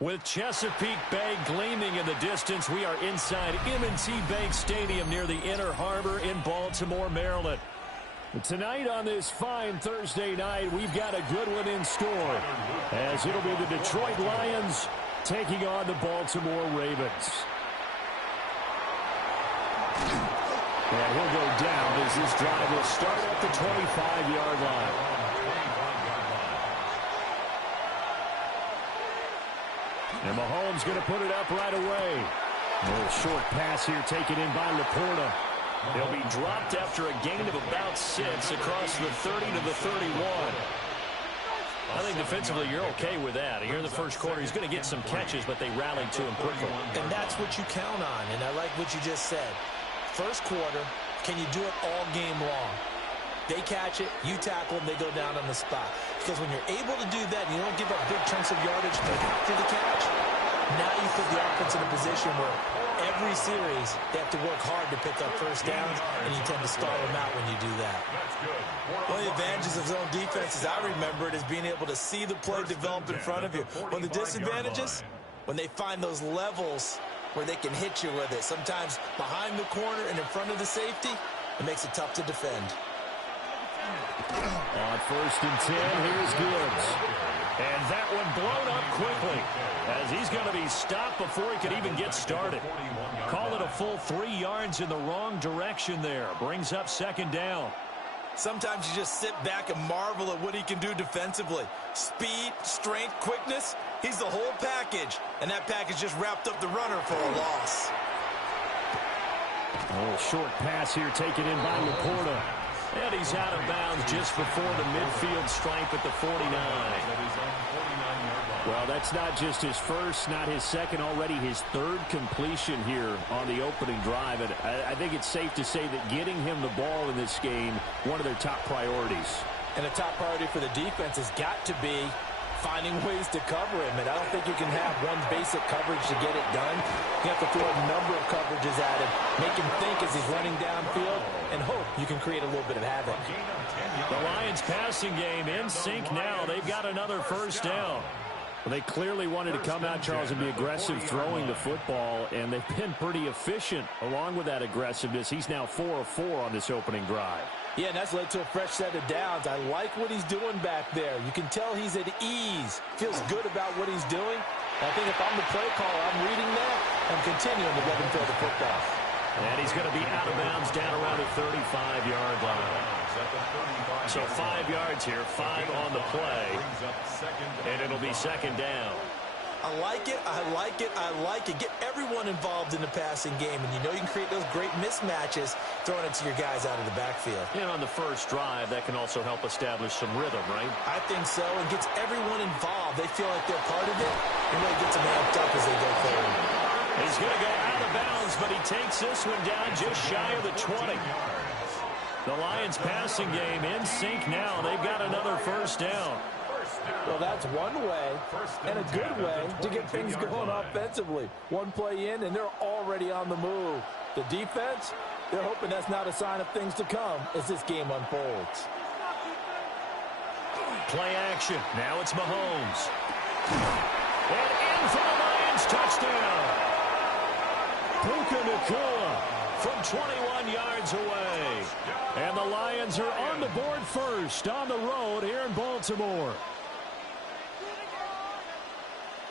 With Chesapeake Bay gleaming in the distance, we are inside M&T Bank Stadium near the Inner Harbor in Baltimore, Maryland. Tonight on this fine Thursday night, we've got a good one in store, as it'll be the Detroit Lions taking on the Baltimore Ravens. And he'll go down as this drive will start at the 25-yard line. And Mahomes going to put it up right away. A little short pass here taken in by Laporta. They'll be dropped after a gain of about 6 across the 30 to the 31. I think defensively you're okay with that. Here in the first quarter, he's going to get some catches, but they rallied to him quickly. And that's what you count on, and I like what you just said. First quarter, can you do it all game long? They catch it, you tackle them, they go down on the spot. Because when you're able to do that, and you don't give up big chunks of yardage after the catch, now you put the offense in a position where every series they have to work hard to pick up first downs, and you tend to stall them out when you do that. One of the advantages of zone defense, as I remember it, is being able to see the play develop in front of you. One of the disadvantages, when they find those levels where they can hit you with it, sometimes behind the corner and in front of the safety, it makes it tough to defend. On 1st and 10, here's Gibbs. And that one blown up quickly as he's going to be stopped before he could even get started. Call it a full 3 yards in the wrong direction there. Brings up 2nd down. Sometimes you just sit back and marvel at what he can do defensively. Speed, strength, quickness, he's the whole package. And that package just wrapped up the runner for a loss. A little short pass here taken in by Laporta. And he's out of bounds just before the midfield stripe at the 49. Well, that's not just his first, not his second, already his 3rd completion here on the opening drive. And I think it's safe to say that getting him the ball in this game, one of their top priorities. And a top priority for the defense has got to be finding ways to cover him. And I don't think you can have one basic coverage to get it done. You have to throw a number of coverages at him, make him think as he's running downfield, and hope you can create a little bit of havoc. The Lions passing game in sync now. They've got another first down. Well, they clearly wanted to come out, Charles, and be aggressive throwing the football, and they've been pretty efficient along with that aggressiveness. He's now 4 of 4 on this opening drive. Yeah, and that's led to a fresh set of downs. I like what he's doing back there. You can tell he's at ease. Feels good about what he's doing. I think if I'm the play caller, I'm reading that and continuing to let him throw the football. And he's going to be out of bounds down around the 35-yard line. So 5 yards here, 5 on the play, and it'll be second down. I like it, I like it, I like it. Get everyone involved in the passing game, and you know you can create those great mismatches throwing it to your guys out of the backfield. And on the first drive, that can also help establish some rhythm, right? I think so, and gets everyone involved. They feel like they're part of it, and really gets them amped up as they go forward. He's going to go out of bounds, but he takes this one down just shy of the 20. The Lions passing game in sync now. They've got another first down. Well, that's one way, and a good way, to get things going offensively. One play in, and they're already on the move. The defense, they're hoping that's not a sign of things to come as this game unfolds. Play action. Now it's Mahomes. And in for the Lions, touchdown. Puka Nacua from 21 yards away. And the Lions are on the board first on the road here in Baltimore.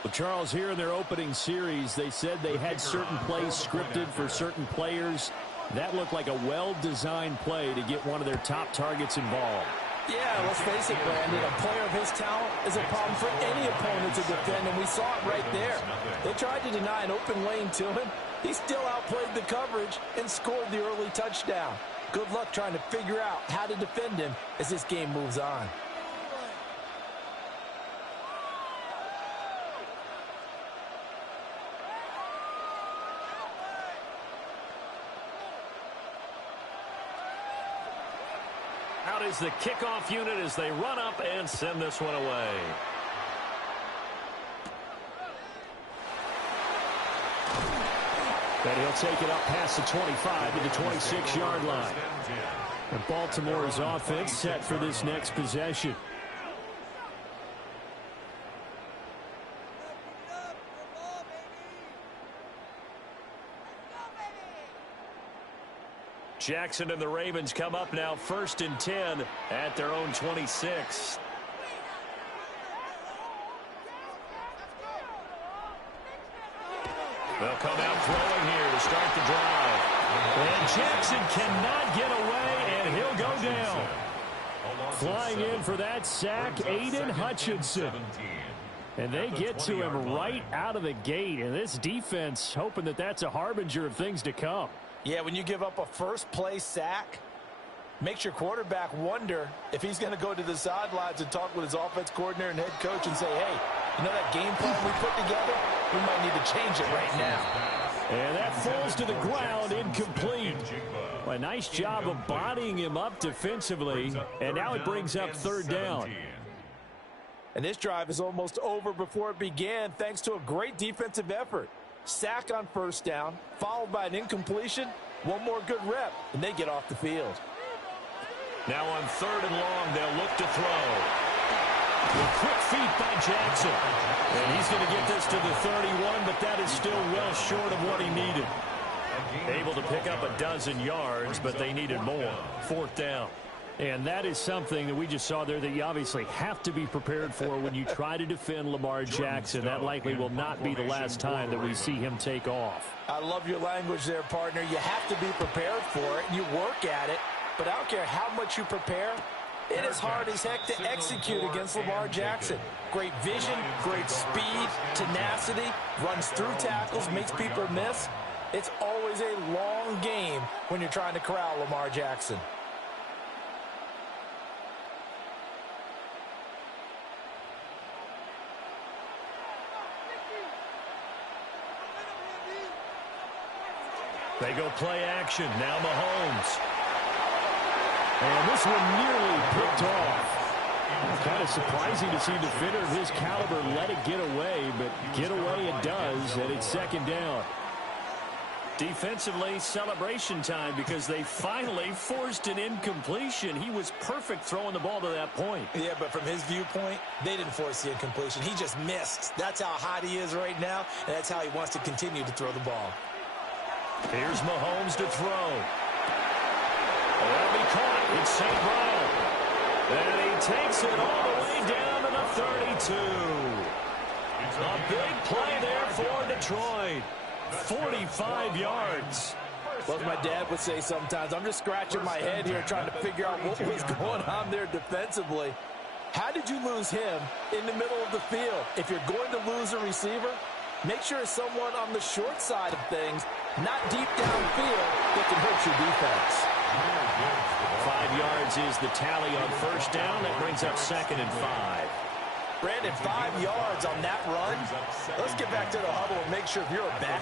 Well, Charles, here in their opening series, they said they had certain plays scripted for certain players. That looked like a well-designed play to get one of their top targets involved. Yeah, let's face it, Brandon. A player of his talent is a problem for any opponent to defend, and we saw it right there. They tried to deny an open lane to him. He still outplayed the coverage and scored the early touchdown. Good luck trying to figure out how to defend him as this game moves on. Out is the kickoff unit as they run up and send this one away. And he'll take it up past the 25 to the 26-yard line. And Baltimore's offense set for this next possession. Jackson and the Ravens come up now 1st and 10 at their own 26. They'll come out throwing here to start the drive. And Jackson cannot get away, and he'll go down. Flying in for that sack, Aiden Hutchinson. And they get to him right out of the gate. And this defense hoping that that's a harbinger of things to come. Yeah, when you give up a first-play sack, makes your quarterback wonder if he's going to go to the sidelines and talk with his offense coordinator and head coach and say, hey, you know that game plan we put together? We might need to change it right now. And that falls to the ground, incomplete. Well, a nice job of bodying him up defensively, and now it brings up 3rd down. And this drive is almost over before it began thanks to a great defensive effort. Sack on 1st down, followed by an incompletion. One more good rep, and they get off the field. Now on 3rd and long, they'll look to throw. With quick feet by Jackson. And he's going to get this to the 31, but that is still well short of what he needed. Able to pick up a dozen yards, but they needed more. 4th down. And that is something that we just saw there that you obviously have to be prepared for when you try to defend Lamar Jackson. That likely will not be the last time that we see him take off. I love your language there, partner. You have to be prepared for it. You work at it. But I don't care how much you prepare, it is hard as heck to execute against Lamar Jackson. Great vision, great speed, tenacity, runs through tackles, makes people miss. It's always a long game when you're trying to corral Lamar Jackson. They go play action. Now Mahomes. And this one nearly picked off. Kind of surprising to see a defender of his caliber let it get away, but get away it does, and it's 2nd down. Defensively, celebration time because they finally forced an incompletion. He was perfect throwing the ball to that point. Yeah, but from his viewpoint, they didn't force the incompletion. He just missed. That's how hot he is right now, and that's how he wants to continue to throw the ball. Here's Mahomes to throw. That'll be caught. It's St. Brown. And he takes it all the way down to the 32. A big play there for Detroit. 45 yards. Well, as my dad would say sometimes, I'm just scratching my head here trying to figure out what was going on there defensively. How did you lose him in the middle of the field? If you're going to lose a receiver, make sure it's someone on the short side of things, not deep downfield, that can hurt your defense. 5 yards is the tally on first down. That brings up 2nd and 5. Brandon, 5 yards on that run. Let's get back to the huddle and make sure if you're back,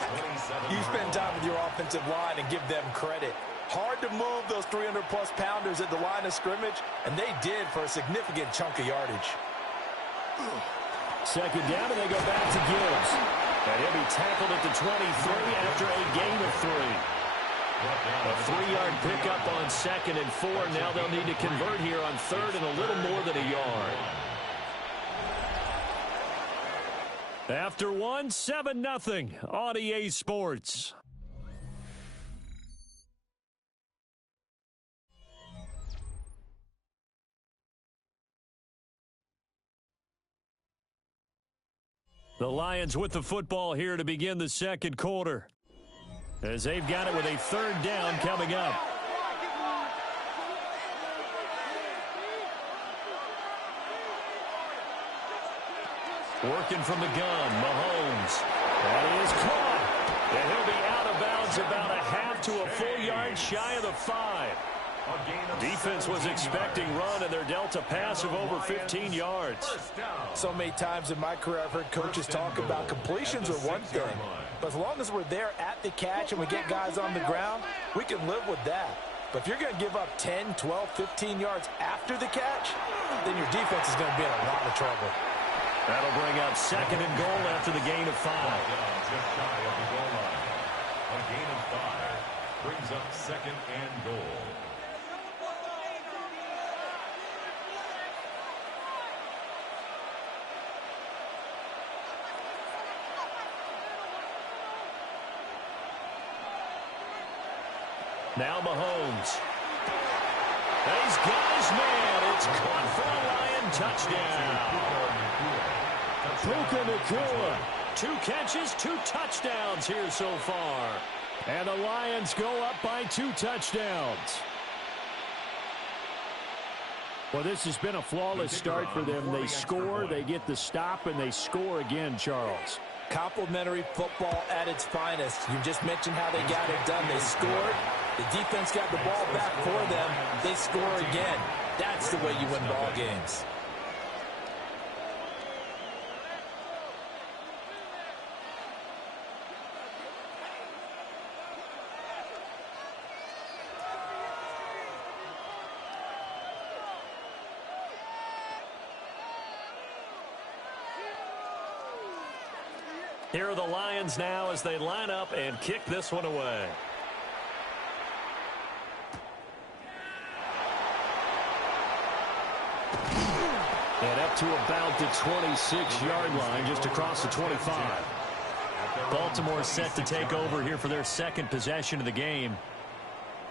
you spend time with your offensive line and give them credit. Hard to move those 300-plus pounders at the line of scrimmage, and they did for a significant chunk of yardage. 2nd down, and they go back to Gibbs. And he'll be tackled at the 23 after a gain of 3. A 3-yard pickup on 2nd and 4. Now they'll need to convert here on 3rd and a little more than a yard. After 1, 7-0 on EA Sports. The Lions with the football here to begin the second quarter, as they've got it with a 3rd down coming up. Working from the gun, Mahomes. That is caught. And he'll be out of bounds about a half to a full yard shy of the 5. Defense was expecting run, and they're dealt a pass of over 15 yards. So many times in my career, I've heard coaches talk about completions are one thing. But as long as we're there at the catch and we get guys on the ground, we can live with that. But if you're going to give up 10, 12, 15 yards after the catch, then your defense is going to be in a lot of trouble. That'll bring up 2nd and goal after the gain of 5. Just shy of the goal line. A gain of 5 brings up 2nd and goal. Now Mahomes. He's got his man. It's caught for a Lion touchdown. Puka Nacua. 2 catches, 2 touchdowns here so far. And the Lions go up by 2 touchdowns. Well, this has been a flawless start for them. They score, they get the stop, and they score again, Charles. Complimentary football at its finest. You just mentioned how they got it done. They scored. The defense got the ball back for them. They score again. That's the way you win ball games. Here are the Lions now as they line up and kick this one away. And up to about the 26-yard line, just across the 25. Baltimore set to take over here for their 2nd possession of the game.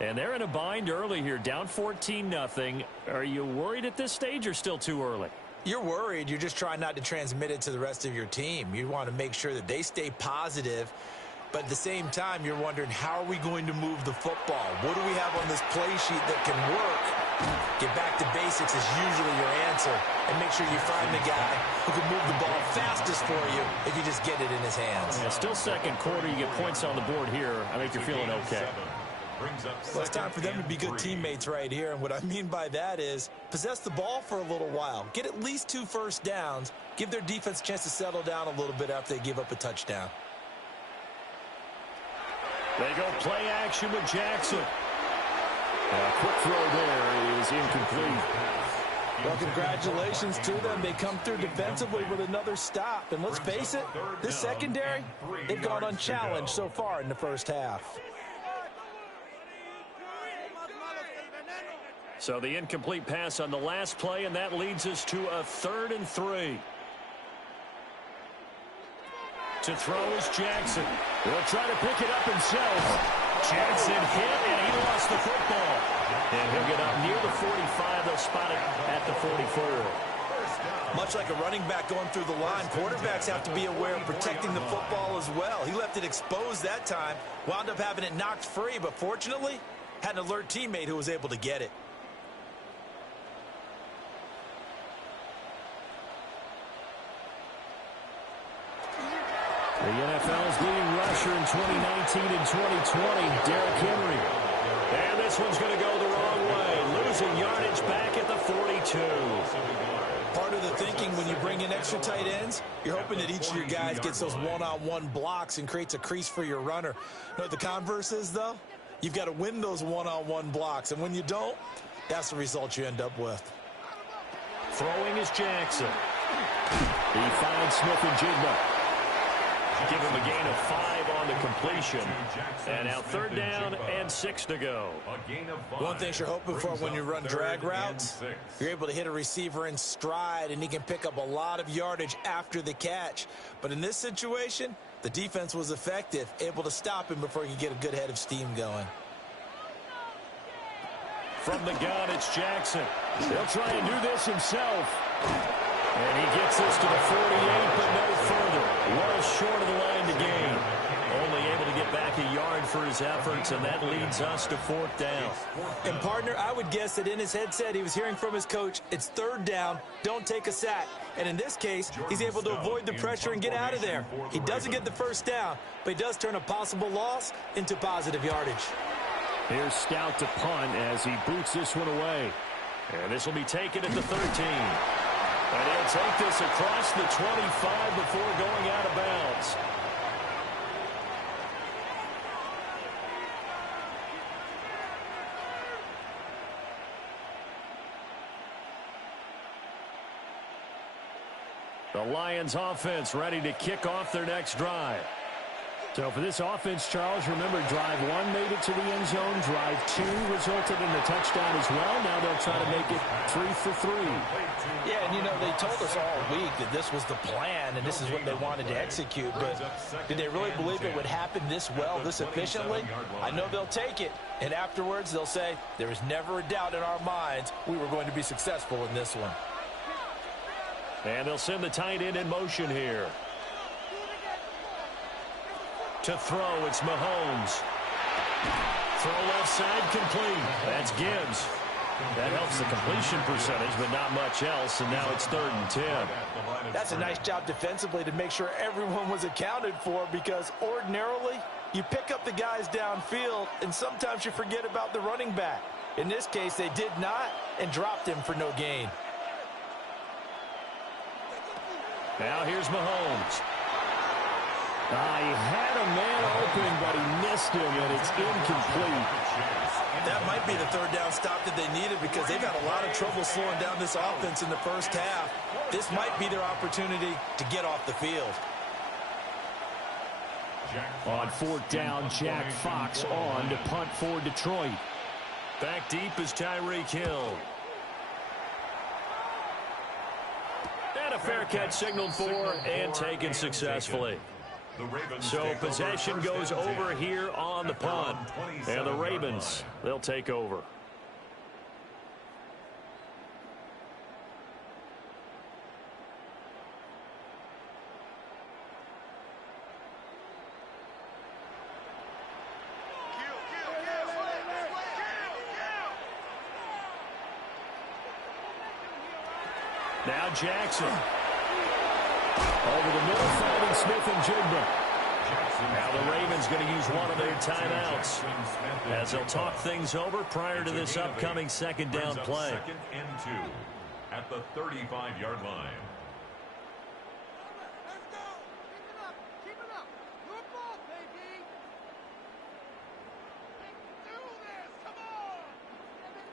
And they're in a bind early here, down 14-0. Are you worried at this stage or still too early? You're worried. You're just trying not to transmit it to the rest of your team. You want to make sure that they stay positive. But at the same time, you're wondering, how are we going to move the football? What do we have on this play sheet that can work? Get back to basics is usually your answer. And make sure you find the guy who can move the ball fastest for you if you just get it in his hands. Yeah, still second quarter. You get points on the board here. I think you're feeling okay. Well, it's time for them to be good teammates right here. And what I mean by that is possess the ball for a little while. Get at least 2 first downs. Give their defense a chance to settle down a little bit after they give up a touchdown. They go play action with Jackson. A quick throw there is incomplete. Well, congratulations to them. They come through defensively with another stop. And let's face it, this secondary, they've gone unchallenged so far in the first half. So the incomplete pass on the last play, and that leads us to a 3rd and 3. To throw is Jackson. He'll try to pick it up himself. Jackson hit, and he lost the football. And he'll get up near the 45. They'll spot it at the 44. Much like a running back going through the line, quarterbacks have to be aware of protecting the football as well. He left it exposed that time, wound up having it knocked free, but fortunately, had an alert teammate who was able to get it. The NFL's leading rusher in 2019 and 2020, Derrick Henry. And this one's going to go the wrong way, losing yardage back at the 42. Part of the thinking when you bring in extra tight ends, you're hoping that each of your guys gets those one-on-one blocks and creates a crease for your runner. You know what the converse is, though? You've got to win those one-on-one blocks, and when you don't, that's the result you end up with. Throwing is Jackson. He finds Smith-Njigba. Give him a gain of 5 on the completion. And now 3rd down and 6 to go. One thing you're hoping for when you run drag routes, you're able to hit a receiver in stride, and he can pick up a lot of yardage after the catch. But in this situation, the defense was effective, able to stop him before he could get a good head of steam going. From the gun, it's Jackson. He'll try and do this himself. And he gets this to the 48, but no further. Well short of the line to gain. Only able to get back a yard for his efforts, and that leads us to 4th down. And, partner, I would guess that in his headset he was hearing from his coach, it's 3rd down, don't take a sack. And in this case, he's able to avoid the pressure and get out of there. He doesn't get the 1st down, but he does turn a possible loss into positive yardage. Here's Stout to punt as he boots this one away. And this will be taken at the 13. And he'll take this across the 25 before going out of bounds. The Lions offense ready to kick off their next drive. So for this offense, Charles, remember, drive 1 made it to the end zone. Drive 2 resulted in a touchdown as well. Now they'll try to make it 3 for 3. Yeah, and, you know, they told us all week that this was the plan and this is what they wanted to execute. But did they really believe it would happen this well, this efficiently? I know they'll take it. And afterwards, they'll say, there was never a doubt in our minds we were going to be successful in this one. And they'll send the tight end in motion here. To throw, it's Mahomes. Throw left side, complete. That's Gibbs. That helps the completion percentage, but not much else, and now it's 3rd and 10. That's a nice job defensively to make sure everyone was accounted for, because ordinarily you pick up the guys downfield, and sometimes you forget about the running back. In this case, they did not and dropped him for no gain. Now here's Mahomes. He had a man open, but he missed him, and it's incomplete. That might be the 3rd down stop that they needed, because they've had a lot of trouble slowing down this offense in the first half. This might be their opportunity to get off the field. On 4th down, Jack Fox on to punt for Detroit. Back deep is Tyreek Hill. And a fair catch signaled for and taken successfully. So possession goes over here on the punt. And the Ravens, they'll take over. Now Jackson. Over the middle, finding Smith-Njigba. Now the Ravens going to use one of their timeouts as they'll talk things over prior to this upcoming 2nd down play. 2nd and 2 at the 35-yard line. Keep it up. Good ball, baby. Do this. Come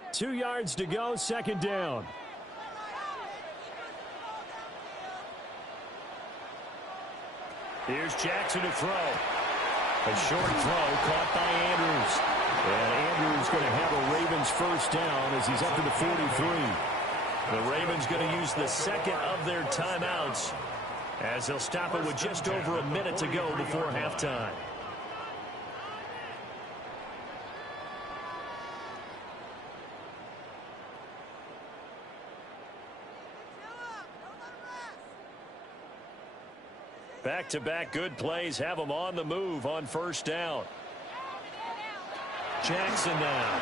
on. 2 yards to go, 2nd down. Here's Jackson to throw. A short throw caught by Andrews. And Andrews going to have a Ravens first down as he's up to the 43. The Ravens going to use the second of their timeouts as they'll stop it with just over a minute to go before halftime. Back-to-back good plays have them on the move on first down. Jackson now.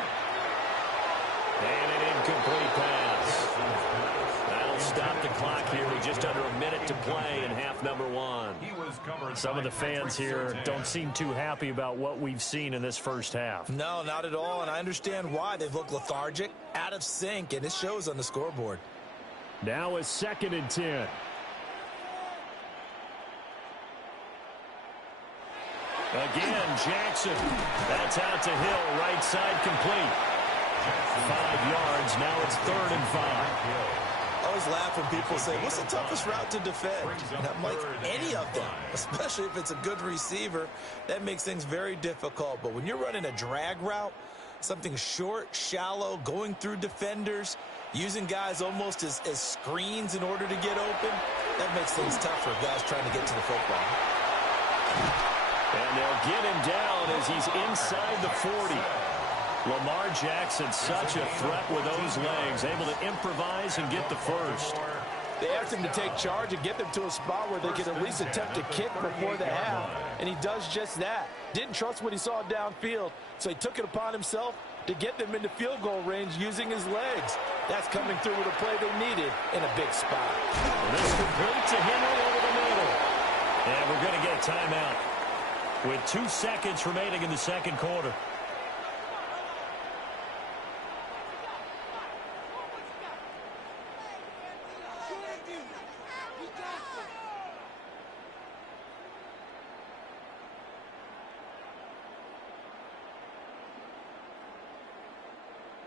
And an incomplete pass. That'll stop the clock here with just under a minute to play in half number one. Some of the fans here don't seem too happy about what we've seen in this first half. No, not at all, and I understand why. They've looked lethargic, out of sync, and it shows on the scoreboard. Now is 2nd and 10. Again, Jackson. That's out to Hill, right side complete. 5 yards, now it's 3rd and 5. I always laugh when people say, what's the toughest route to defend? And I'm like, any of them, especially if it's a good receiver. That makes things very difficult. But when you're running a drag route, something short, shallow, going through defenders, using guys almost as screens in order to get open, that makes things tough for guys trying to get to the football. And they'll get him down as he's inside the 40. Lamar Jackson, such a threat with those legs, able to improvise and get the first. They asked him to take charge and get them to a spot where they could at least attempt a kick before the half, and he does just that. Didn't trust what he saw downfield, so he took it upon himself to get them into field goal range using his legs. That's coming through with a play they needed in a big spot. This complete to Henry over the middle. And we're going to get a timeout with 2 seconds remaining in the second quarter.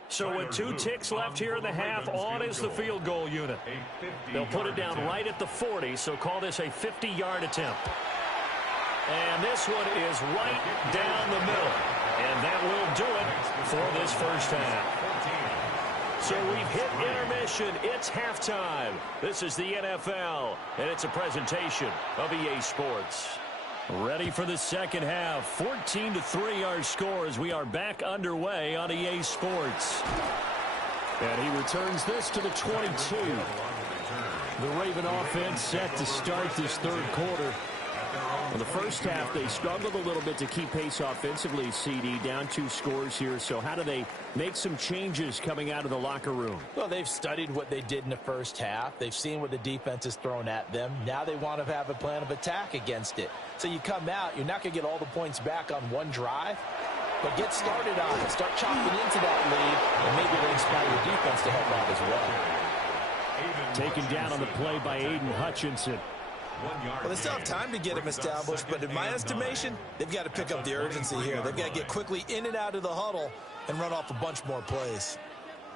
So with 2 ticks left here in the half, on is the field goal unit. They'll put it down right at the 40, so call this a 50-yard attempt. And this one is right down the middle. And that will do it for this first half. So we've hit intermission. It's halftime. This is the NFL, and it's a presentation of EA Sports. Ready for the second half. 14-3 our score as we are back underway on EA Sports. And he returns this to the 22. The Raven offense set to start this third quarter. In the first half, they struggled a little bit to keep pace offensively, CD, down 2 scores here. So how do they make some changes coming out of the locker room? Well, they've studied what they did in the first half. They've seen what the defense has thrown at them. Now they want to have a plan of attack against it. So you come out, you're not going to get all the points back on one drive, but get started on it. Start chopping into that lead, and maybe it'll inspire your defense to help out as well. Taken down on the play by Aiden Hutchinson. Well, they still have time to get him established, but in my estimation, they've got to pick up the urgency here. They've got to get quickly in and out of the huddle and run off a bunch more plays.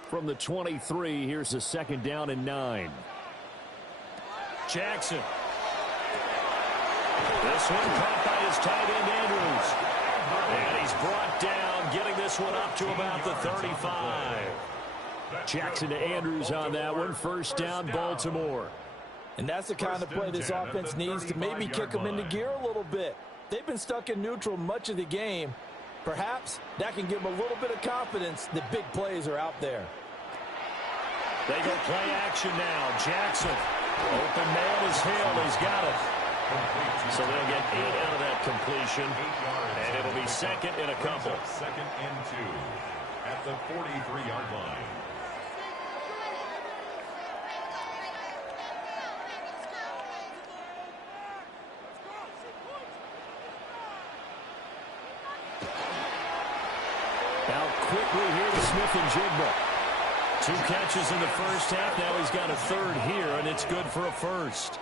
From the 23, here's a 2nd down and 9. Jackson. This one caught by his tight end, Andrews. And he's brought down, getting this one up to about the 35. Jackson to Andrews on that one. First down, Baltimore. And that's the kind of play this offense needs to maybe kick them into gear a little bit. They've been stuck in neutral much of the game. Perhaps that can give them a little bit of confidence that big plays are out there. They go play action now. Jackson. Open man is Hill. He's got it. So they'll get 8 out of that completion. And it'll be 2nd and a couple. 2nd and 2 at the 43-yard line. Out quickly here to Smith-Njigba. 2 catches in the first half. Now he's got a 3rd here, and it's good for a first.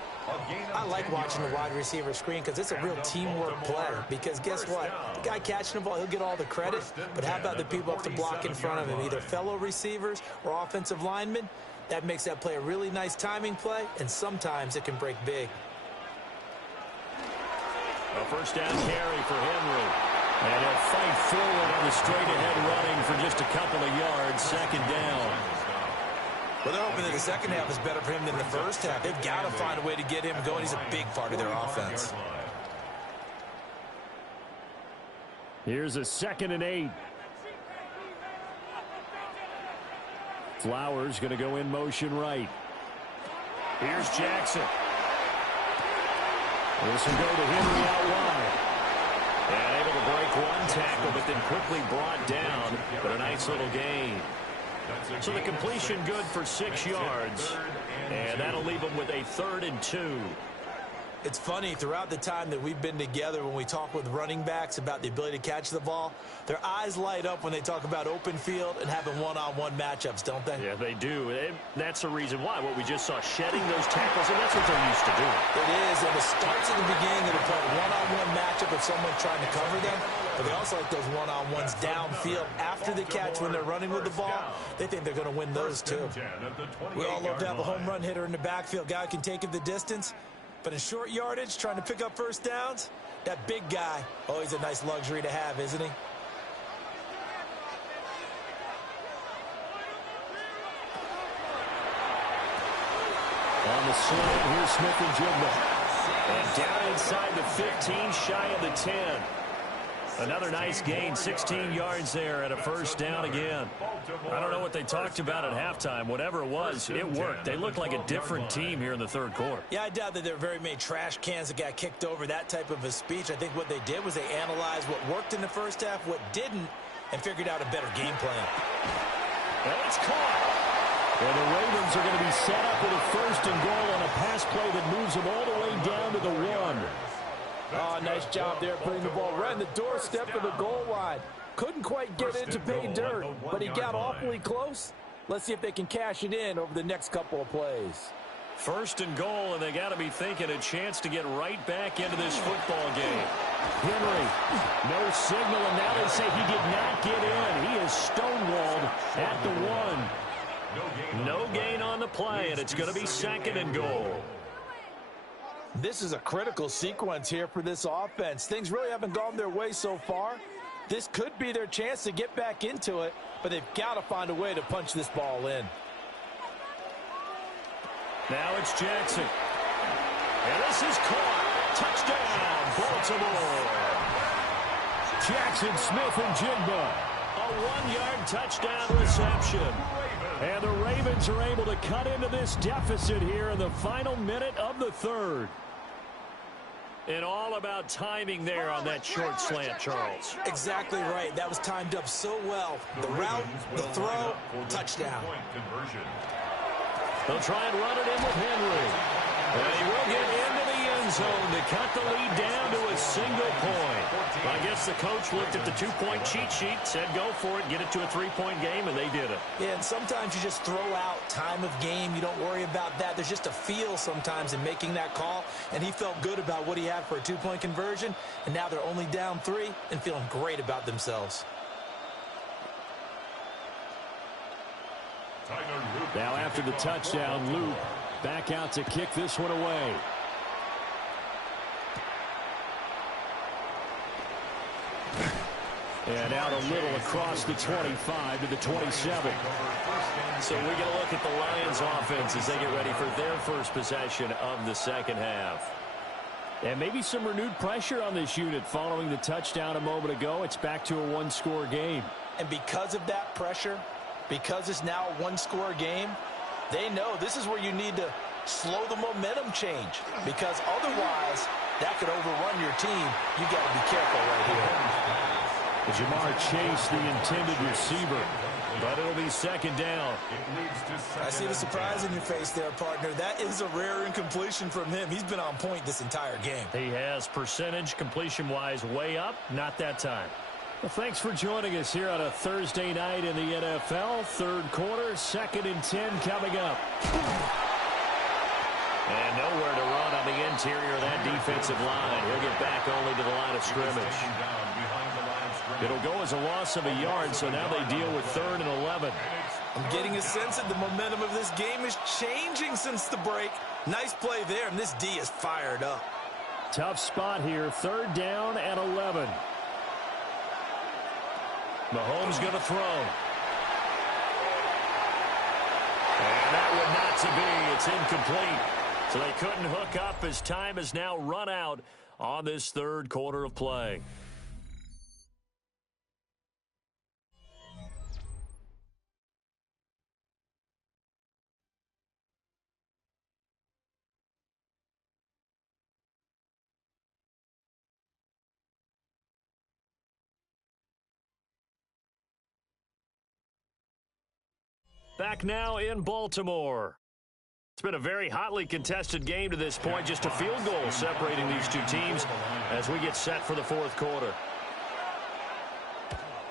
I like watching the wide receiver screen because it's a real teamwork play. Because guess what? The guy catching the ball, he'll get all the credit. But how about the people up to block in front of him, either fellow receivers or offensive linemen? That makes that play a really nice timing play, and sometimes it can break big. A first down carry for Henry. And he'll fight forward on the straight-ahead running for just a couple of yards. Second down. Well, they're hoping that the second half is better for him than the first half. They've got to find a way to get him going. He's a big part of their offense. Here's a 2nd and 8. Flowers going to go in motion right. Here's Jackson. This will go to Henry out wide. And able to break one tackle, but then quickly brought down. But a nice little gain. So the completion good for 6 yards. And that'll leave them with a 3rd and 2. It's funny, throughout the time that we've been together, when we talk with running backs about the ability to catch the ball, their eyes light up when they talk about open field and having one-on-one matchups, don't they? Yeah, they do. And that's the reason why. What we just saw, shedding those tackles, and that's what they're used to doing. It is, and it starts at the beginning of the play. One-on-one matchup if someone's trying to cover them, but they also like those one-on-ones downfield after the catch when they're running with the ball. They think they're going to win those, too. We all love to have a home run hitter in the backfield. Guy who can take it the distance. But in short yardage, trying to pick up first downs, that big guy, always a nice luxury to have, isn't he? On the slant, here's Smith-Njigba. And down inside the 15, shy of the 10. Another nice gain, 16 yards there and a first down again. I don't know what they talked about at halftime. Whatever it was, it worked. They looked like a different team here in the 3rd quarter. Yeah, I doubt that there were very many trash cans that got kicked over, that type of a speech. I think what they did was they analyzed what worked in the first half, what didn't, and figured out a better game plan. And it's caught. And the Ravens are going to be set up with a 1st and goal on a pass play that moves them all the way down to the 1. Oh, nice job there putting the ball right in the doorstep of the goal line. Couldn't quite get it to pay dirt, but he got awfully close. Let's see if they can cash it in over the next couple of plays. 1st and goal, and they got to be thinking a chance to get right back into this football game. Henry, no signal, and now they say he did not get in. He is stonewalled at the 1. No gain on the play, and it's going to be 2nd and goal. This is a critical sequence here for this offense. Things really haven't gone their way so far. This could be their chance to get back into it, but they've got to find a way to punch this ball in. Now it's Jackson. And this is caught. Touchdown, Baltimore. Jackson Smith-Njigba. A 1-yard touchdown reception. And the Ravens are able to cut into this deficit here in the final minute of the 3rd. And all about timing there on that short slant, Charles. Exactly right. That was timed up so well. The route, the throw, touchdown. They'll try and run it in with Henry. And he will get into the end zone to cut the lead down to a single point. I guess the coach looked at the 2-point cheat sheet, said go for it, get it to a 3-point game, and they did it. Yeah, and sometimes you just throw out time of game. You don't worry about that. There's just a feel sometimes in making that call, and he felt good about what he had for a 2-point conversion, and now they're only down 3 and feeling great about themselves. Now after the touchdown, Luke back out to kick this one away. And out a little across the 25 to the 27. So we're going to look at the Lions offense as they get ready for their first possession of the second half. And maybe some renewed pressure on this unit following the touchdown a moment ago. It's back to a 1-score game. And because of that pressure, because it's now a 1-score game, they know this is where you need to slow the momentum change, because otherwise that could overrun your team. You got to be careful right here. Jamar Chase, the intended receiver, but it'll be 2nd down. I see the surprise in your face there, partner. That is a rare incompletion from him. He's been on point this entire game. He has percentage completion-wise way up, not that time. Well, thanks for joining us here on a Thursday night in the NFL. 3rd quarter, 2nd and 10 coming up. And nowhere to run on the interior of that defensive line. He'll get back only to the line of scrimmage. It'll go as a loss of a yard, so now they deal with 3rd and 11. I'm getting a sense that the momentum of this game is changing since the break. Nice play there, and this D is fired up. Tough spot here. 3rd down and 11. Mahomes going to throw. And that one not to be. It's incomplete. So they couldn't hook up as time has now run out on this 3rd quarter of play. Back now in Baltimore. It's been a very hotly contested game to this point. Just a field goal separating these two teams as we get set for the 4th quarter.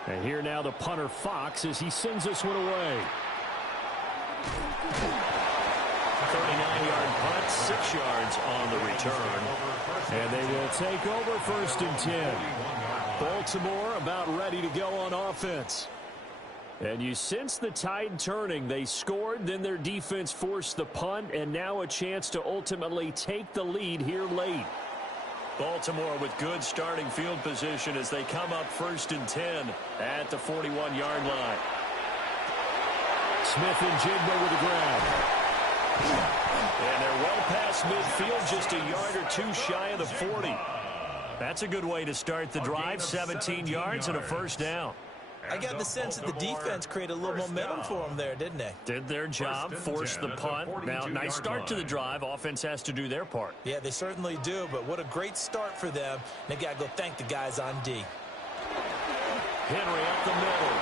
And here now the punter Fox as he sends this one away. 39-yard punt, 6 yards on the return. And they will take over 1st and 10. Baltimore about ready to go on offense. And you sense the tide turning. They scored, then their defense forced the punt, and now a chance to ultimately take the lead here late. Baltimore with good starting field position as they come up 1st and 10 at the 41-yard line. Smith and Jigba with the grab. And they're well past midfield, just a yard or two shy of the 40. That's a good way to start the drive, 17 yards and a 1st down. I got the sense that the defense created a little momentum for them there, didn't they? Did their job, forced the punt. Now, nice start to the drive. Offense has to do their part. Yeah, they certainly do, but what a great start for them. They got to go thank the guys on D. Henry up the middle.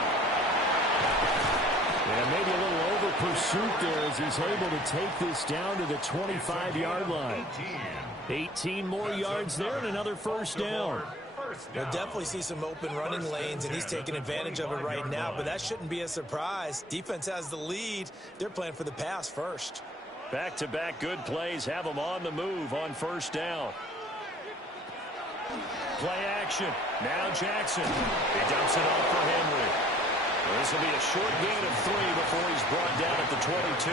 And maybe a little over pursuit there as he's able to take this down to the 25-yard line. 18 more yards there and another 1st down. We'll definitely see some open running lanes, and he's taking advantage of it right now, but that shouldn't be a surprise. Defense has the lead. They're playing for the pass first. Back-to-back good plays have them on the move on 1st down. Play action. Now Jackson. He dumps it off for Henry. This will be a short gain of 3 before he's brought down at the 22.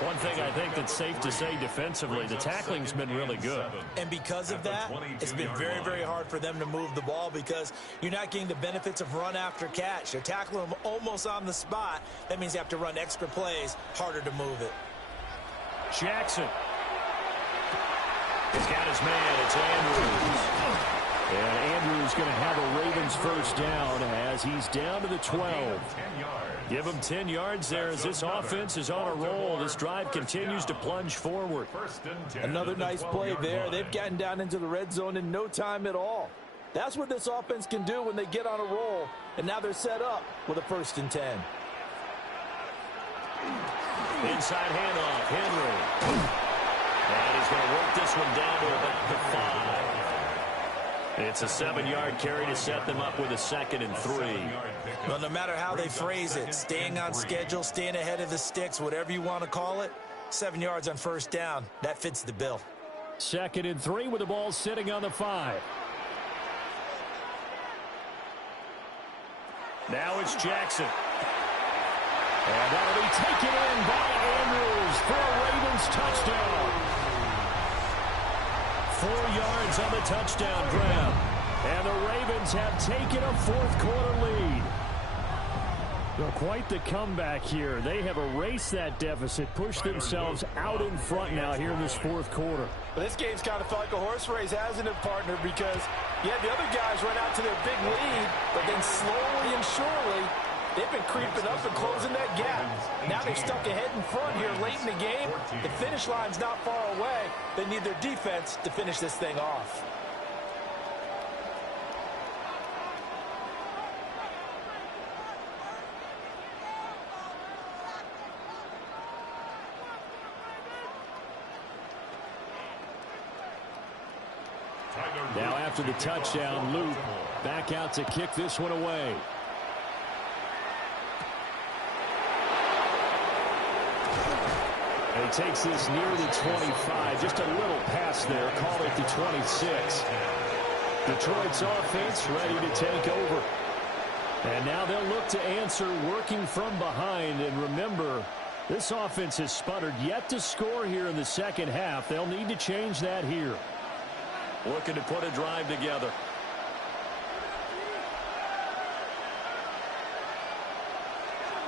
One thing I think that's safe to say defensively, the tackling's been really good. And because of that, it's been very, very hard for them to move the ball because you're not getting the benefits of run after catch. You're tackling them almost on the spot. That means you have to run extra plays, harder to move it. Jackson. He's got his man. It's Andrews. And Andrews going to have a Ravens 1st down as he's down to the 12. Give him 10 yards there as this offense is on a roll. This drive continues to plunge forward. Another nice play there. They've gotten down into the red zone in no time at all. That's what this offense can do when they get on a roll. And now they're set up with a 1st and 10. Inside handoff, Henry. And he's going to work this one down to about the 5. It's a 7-yard carry to set them up with a 2nd and 3. Well, no matter how they phrase it, staying on schedule, staying ahead of the sticks, whatever you want to call it, 7 yards on 1st down, that fits the bill. 2nd and 3 with the ball sitting on the 5. Now it's Jackson. And that'll be taken in by Andrews for a Ravens touchdown. 4 yards on the touchdown grab. And the Ravens have taken a 4th quarter lead. Well, quite the comeback here. They have erased that deficit, pushed themselves out in front now here in this 4th quarter. But this game's kind of felt like a horse race, hasn't it, partner? Because, yeah, the other guys run out to their big lead, but then slowly and surely, they've been creeping up and closing that gap. Now they're stuck ahead in front here late in the game. The finish line's not far away. They need their defense to finish this thing off. Now after the touchdown, Luke back out to kick this one away. And he takes this near the 25. Just a little pass there. Call it the 26. Detroit's offense ready to take over. And now they'll look to answer working from behind. And remember, this offense has sputtered yet to score here in the second half. They'll need to change that here. looking to put a drive together.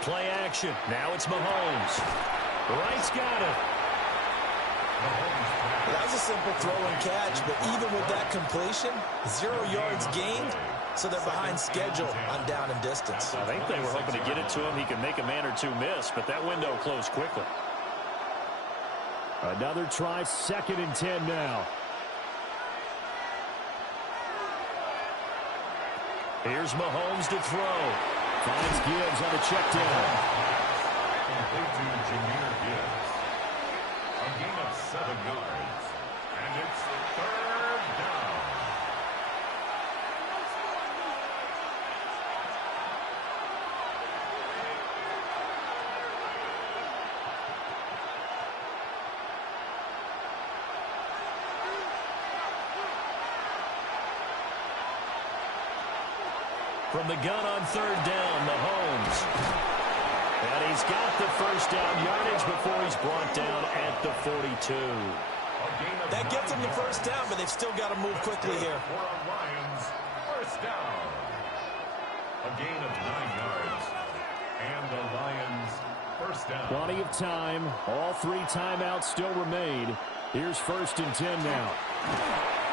Play action. Now it's Mahomes. Wright's got it. That was a simple throw and catch, but even with that completion, 0 yards gained, so they're behind schedule on down and distance. I think they were hoping to get it to him. He could make a man or two miss, but that window closed quickly. Another try, 2nd and 10 now. Here's Mahomes to throw. Finds Gibbs on the check down. Complete to Jahmyr Gibbs. A gain of 7 yards. And it's 3rd down. From the gun on 3rd down, Mahomes. And he's got the 1st down yardage before he's brought down at the 42. That gets them the 1st down, but they've still got to move quickly here. For a Lions 1st down. A gain of 9 yards. And the Lions 1st down. Plenty of time. All 3 timeouts still remain. Here's 1st and 10 now.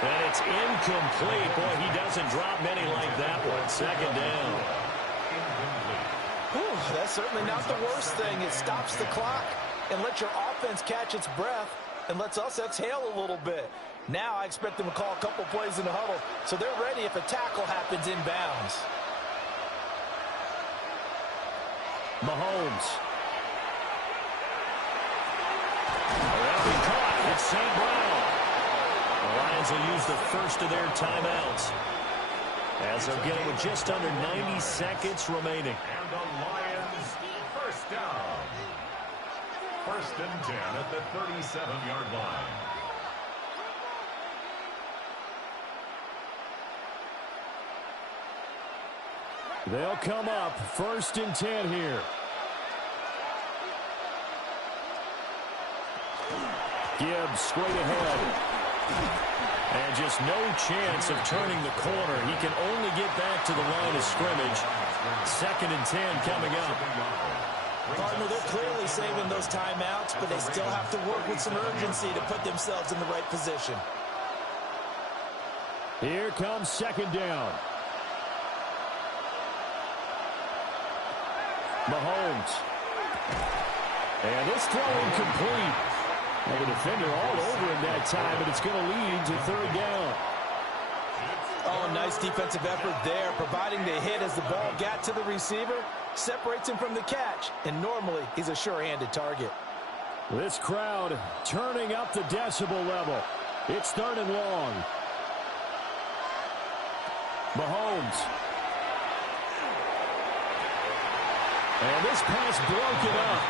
And it's incomplete. Boy, he doesn't drop many like that one. 2nd down. Whew, that's certainly not the worst thing. It stops the clock and lets your offense catch its breath and lets us exhale a little bit. Now I expect them to call a couple plays in the huddle, so they're ready if a tackle happens inbounds. Mahomes. Well, he caught. It's St. Brown. The Lions will use the 1st of their timeouts, as they're getting with just under 90 seconds remaining. And the Lions 1st down. 1st and 10 at the 37-yard line. They'll come up 1st and 10 here. Gibbs straight ahead. And just no chance of turning the corner. He can only get back to the line of scrimmage. 2nd and 10 coming up. Partner, they're clearly saving those timeouts, but they still have to work with some urgency to put themselves in the right position. Here comes 2nd down. Mahomes. And this throw incomplete. And the defender all over him that time, but it's going to lead to 3rd down. Oh, nice defensive effort there, providing the hit as the ball got to the receiver, separates him from the catch, and normally he's a sure-handed target. This crowd turning up the decibel level. It's 3rd and long. Mahomes. And this pass broken up.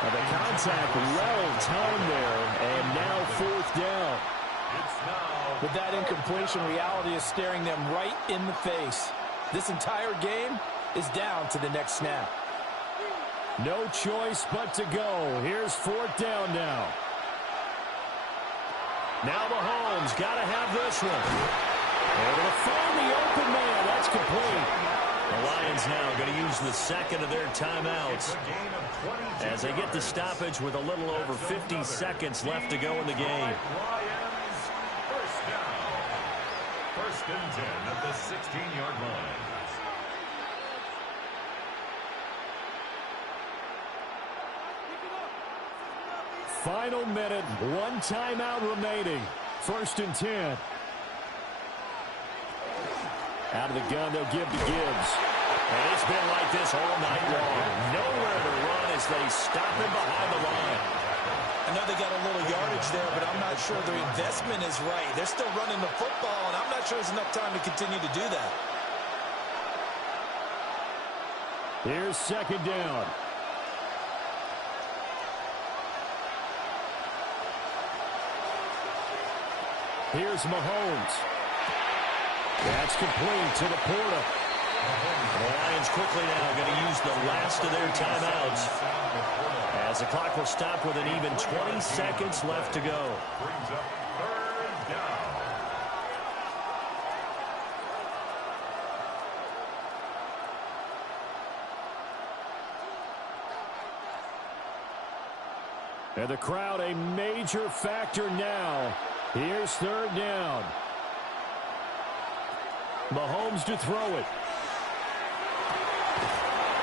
And the contact well timed there, and now 4th down. With that incompletion, reality is staring them right in the face. This entire game is down to the next snap. No choice but to go. Here's 4th down now. Now Mahomes got to have this one. Able to find the open man. That's complete. The Lions now going to use the 2nd of their timeouts as they get the stoppage with a little over 50 seconds left to go in the game. Lions 1st down. 1st and 10 at the 16-yard line. Final minute, 1 timeout remaining. 1st and 10. Out of the gun, they'll give to Gibbs. And it's been like this all night long. Nowhere to run as they stop him behind the line. I know they got a little yardage there, but I'm not sure their investment is right. They're still running the football, and I'm not sure there's enough time to continue to do that. Here's 2nd down. Here's Mahomes. That's complete to Laporta. The Lions quickly now going to use the last of their timeouts as the clock will stop with an even 20 seconds left to go. Brings up 3rd down. And the crowd a major factor now. Here's third down. Mahomes to throw it.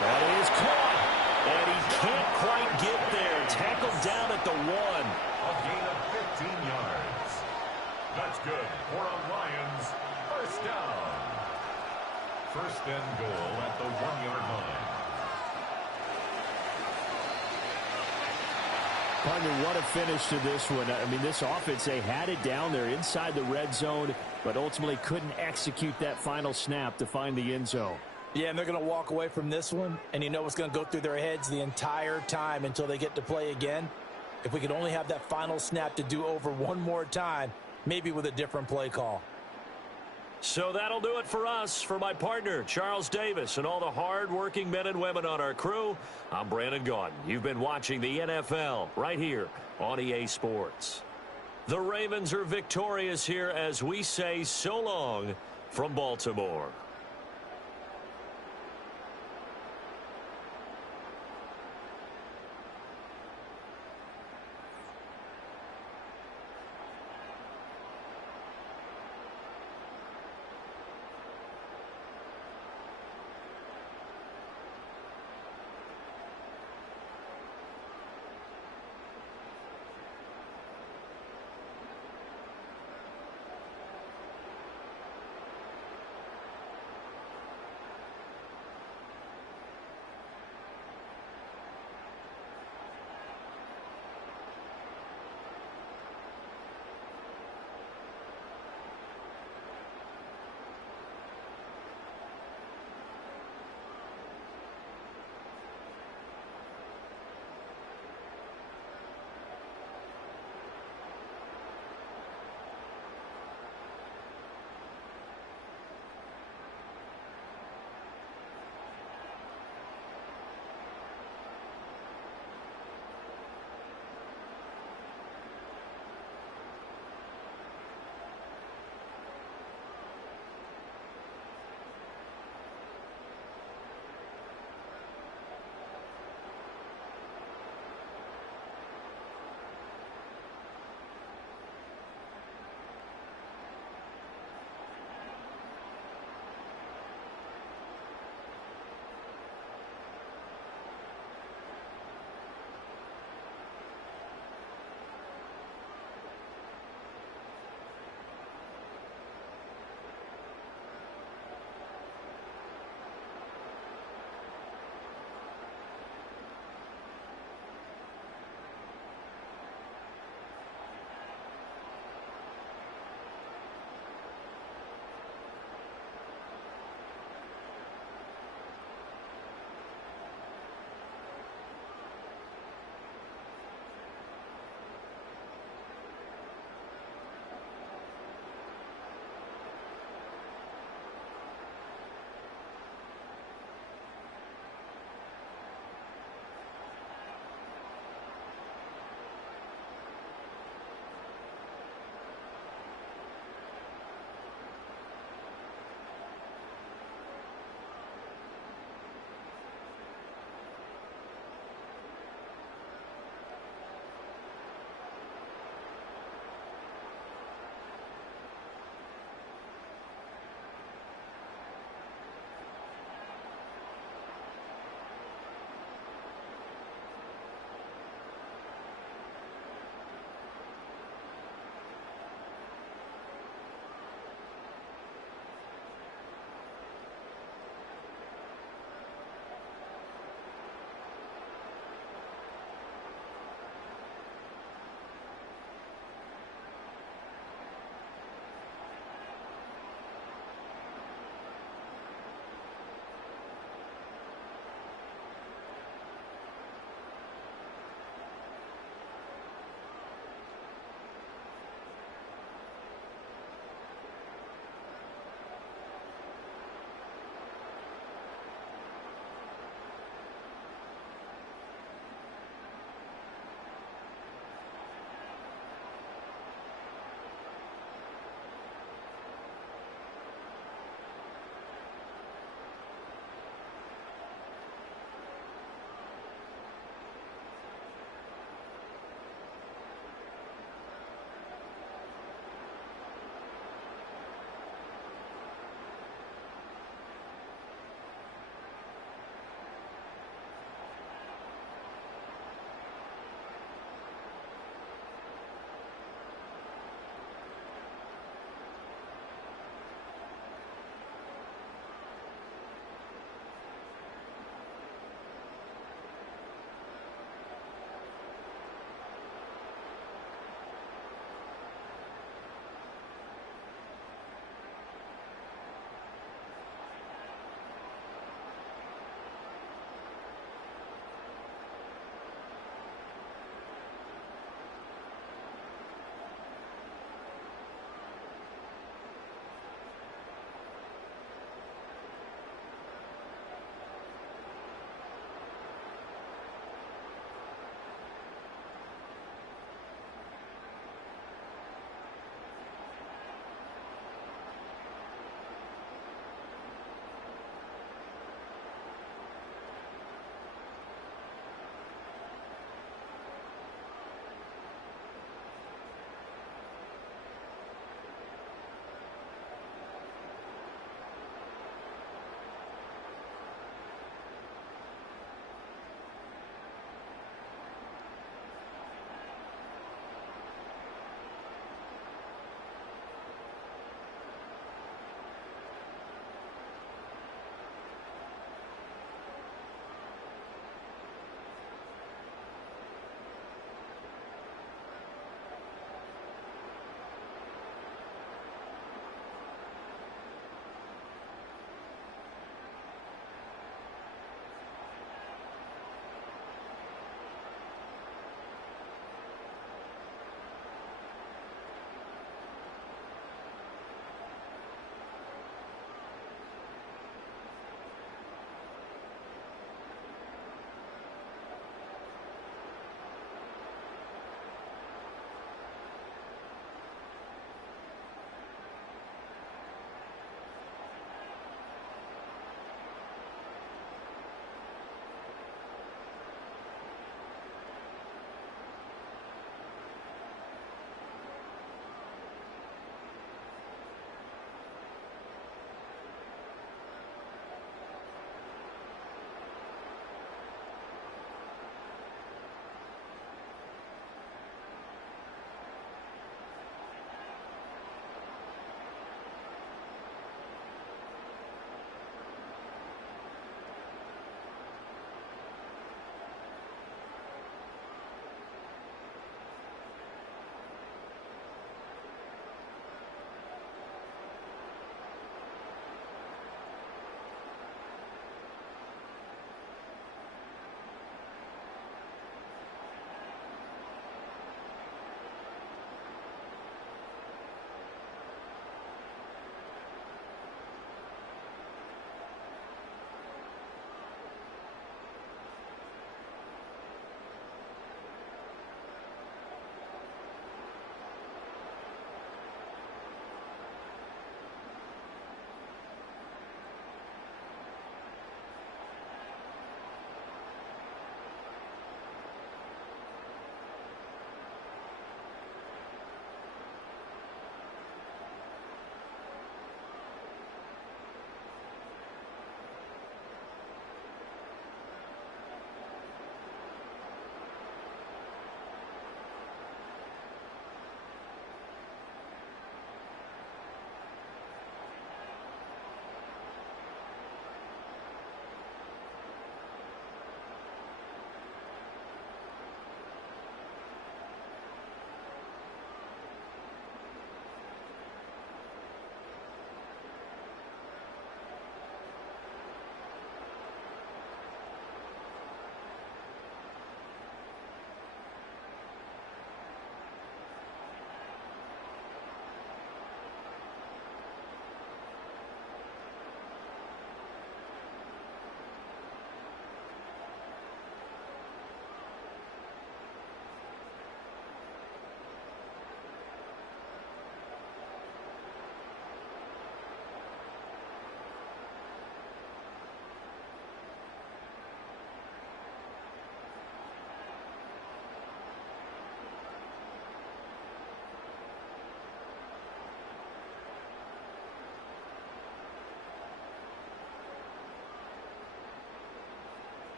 That is caught. And he can't quite get there. Tackled down at the 1. A gain of 15 yards. That's good for a Lions first down. First and goal at the 1-yard line. Partner, what a finish to this one. I mean, this offense, they had it down there inside the red zone, but ultimately couldn't execute that final snap to find the end zone. Yeah, and they're going to walk away from this one, and you know what's going to go through their heads the entire time until they get to play again. If we could only have that final snap to do over one more time, maybe with a different play call. So that'll do it for us. For my partner, Charles Davis, and all the hard-working men and women on our crew, I'm Brandon Gaudin. You've been watching the NFL right here on EA Sports. The Ravens are victorious here as we say so long from Baltimore.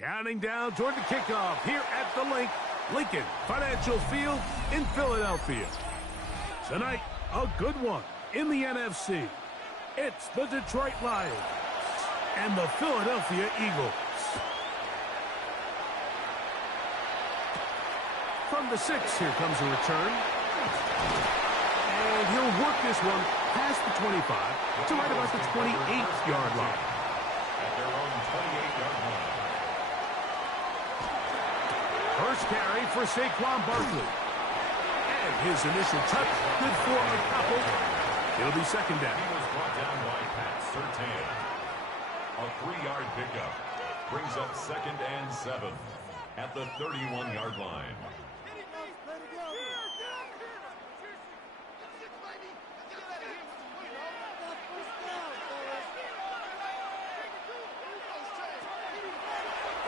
Counting down toward the kickoff here at the Lincoln Financial Field in Philadelphia. Tonight, a good one in the NFC. It's the Detroit Lions and the Philadelphia Eagles. From the 6, here comes a return. And he'll work this one past the 25 to right about the 28-yard line. At their own 28-yard line. First carry for Saquon Barkley. And his initial touch, good for a couple. It'll be second down. He was brought down by Pat Surtain. A 3-yard pickup brings up 2nd and 7 at the 31-yard line.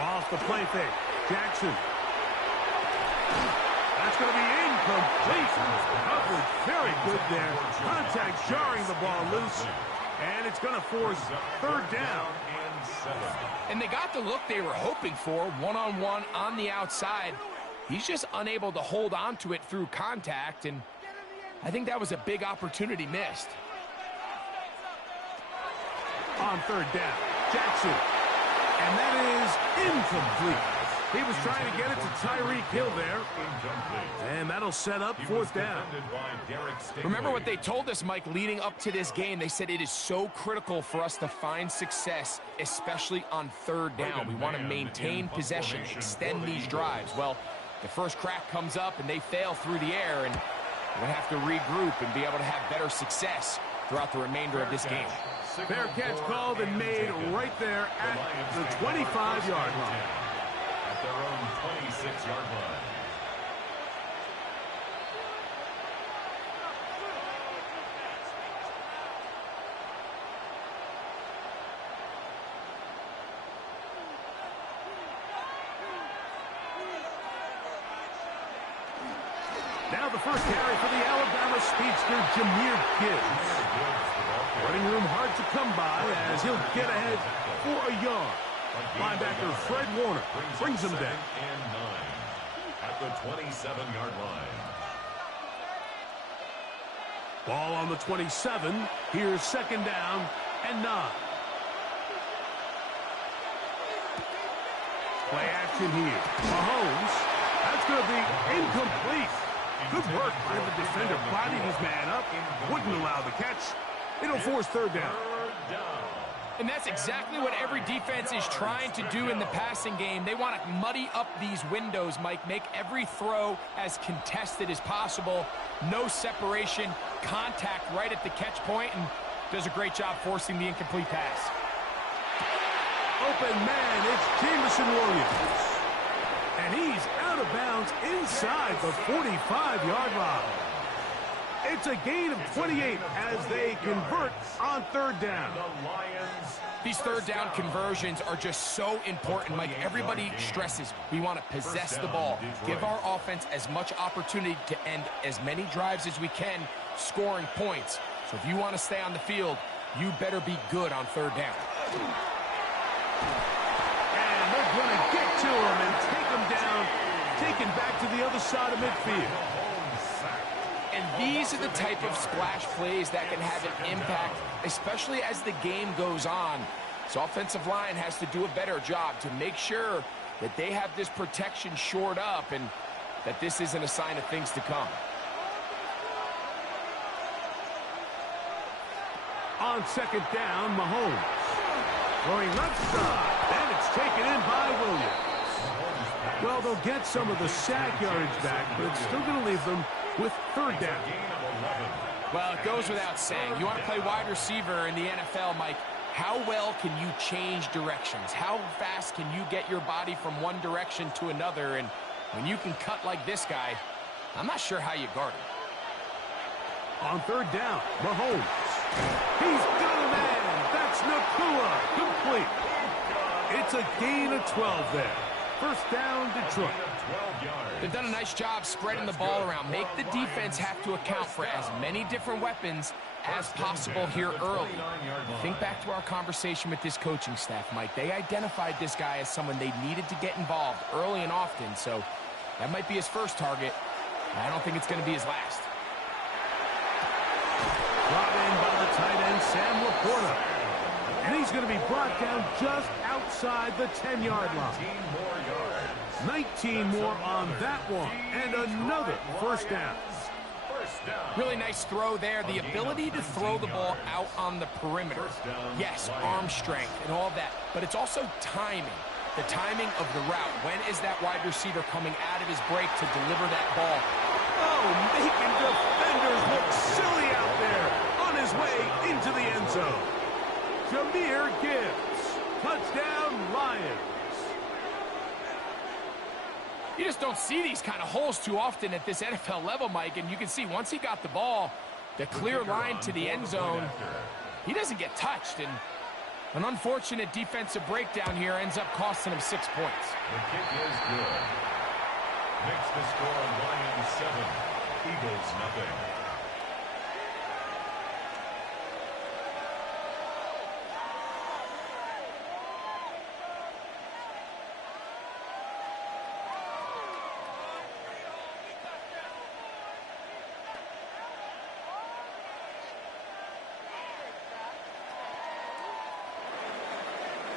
Off the play fake. Jackson. That's going to be incomplete. Coverage very good there. Contact jarring the ball loose. And it's going to force third down. And they got the look they were hoping for, one-on-one on the outside. He's just unable to hold on to it through contact, and I think that was a big opportunity missed. On third down, Jackson. And that is incomplete. He was trying to get it to Tyreek Hill there. And that'll set up fourth down. Remember what they told us, Mike, leading up to this game. They said it is so critical for us to find success, especially on third down. We want to maintain possession, extend these drives. Well, the first crack comes up and they fail through the air, and we're going to have to regroup and be able to have better success throughout the remainder of this game. Fair catch called and made right there at the 25-yard line. At their own 26-yard line. Now the first carry for the Alabama speedster, Jahmyr Gibbs. Running room hard to come by as he'll get ahead for a yard. Linebacker Fred Warner brings him down. And 9 at the 27-yard line. Ball on the 27. Here's second down and 9. Play action here. Mahomes. That's going to be incomplete. Good work by the defender. Bodied his man up. Wouldn't allow the catch. It'll force third down. And that's exactly what every defense is trying to do in the passing game. They want to muddy up these windows, Mike. Make every throw as contested as possible. No separation. Contact right at the catch point, and does a great job forcing the incomplete pass. Open man, it's Jameson Williams. And he's out of bounds inside the 45-yard line. It's a gain of 28 as they convert on third down. These third down conversions are just so important, Mike. Everybody stresses we want to possess the ball, give our offense as much opportunity to end as many drives as we can, scoring points. So if you want to stay on the field, you better be good on third down. And they're going to get to him and take him down, taken back to the other side of midfield. And these are the type of splash plays that can have an impact, especially as the game goes on. So offensive line has to do a better job to make sure that they have this protection shored up and that this isn't a sign of things to come. On second down, Mahomes. Throwing left side, and it's taken in by Williams. Well, they'll get some of the sack yardage back, but it's still going to leave them with third down. Well, it goes without saying. You want to play wide receiver in the NFL, Mike. How well can you change directions? How fast can you get your body from one direction to another? And when you can cut like this guy, I'm not sure how you guard him. On third down, Mahomes. He's got a man. That's Nacua. Complete. It's a gain of 12 there. First down, Detroit. They've done a nice job spreading the ball around. Make the defense have to account for as many different weapons as possible here early. Think back to our conversation with this coaching staff, Mike. They identified this guy as someone they needed to get involved early and often, so that might be his first target. I don't think it's going to be his last. Brought in by the tight end, Sam Laporta. And he's going to be brought down just outside the 10-yard line. 19 more on that one. And another first down. Really nice throw there. The ability to throw the ball out on the perimeter. Yes, arm strength and all that. But it's also timing. The timing of the route. When is that wide receiver coming out of his break to deliver that ball? Oh, making defenders look silly out there on his way into the end zone. Jahmyr Gibbs. Touchdown, Lions. You just don't see these kind of holes too often at this NFL level, Mike. And you can see once he got the ball, the clear line to the end zone, he doesn't get touched. And an unfortunate defensive breakdown here ends up costing him 6 points. The kick is good. Makes the score Lions 7, Eagles nothing.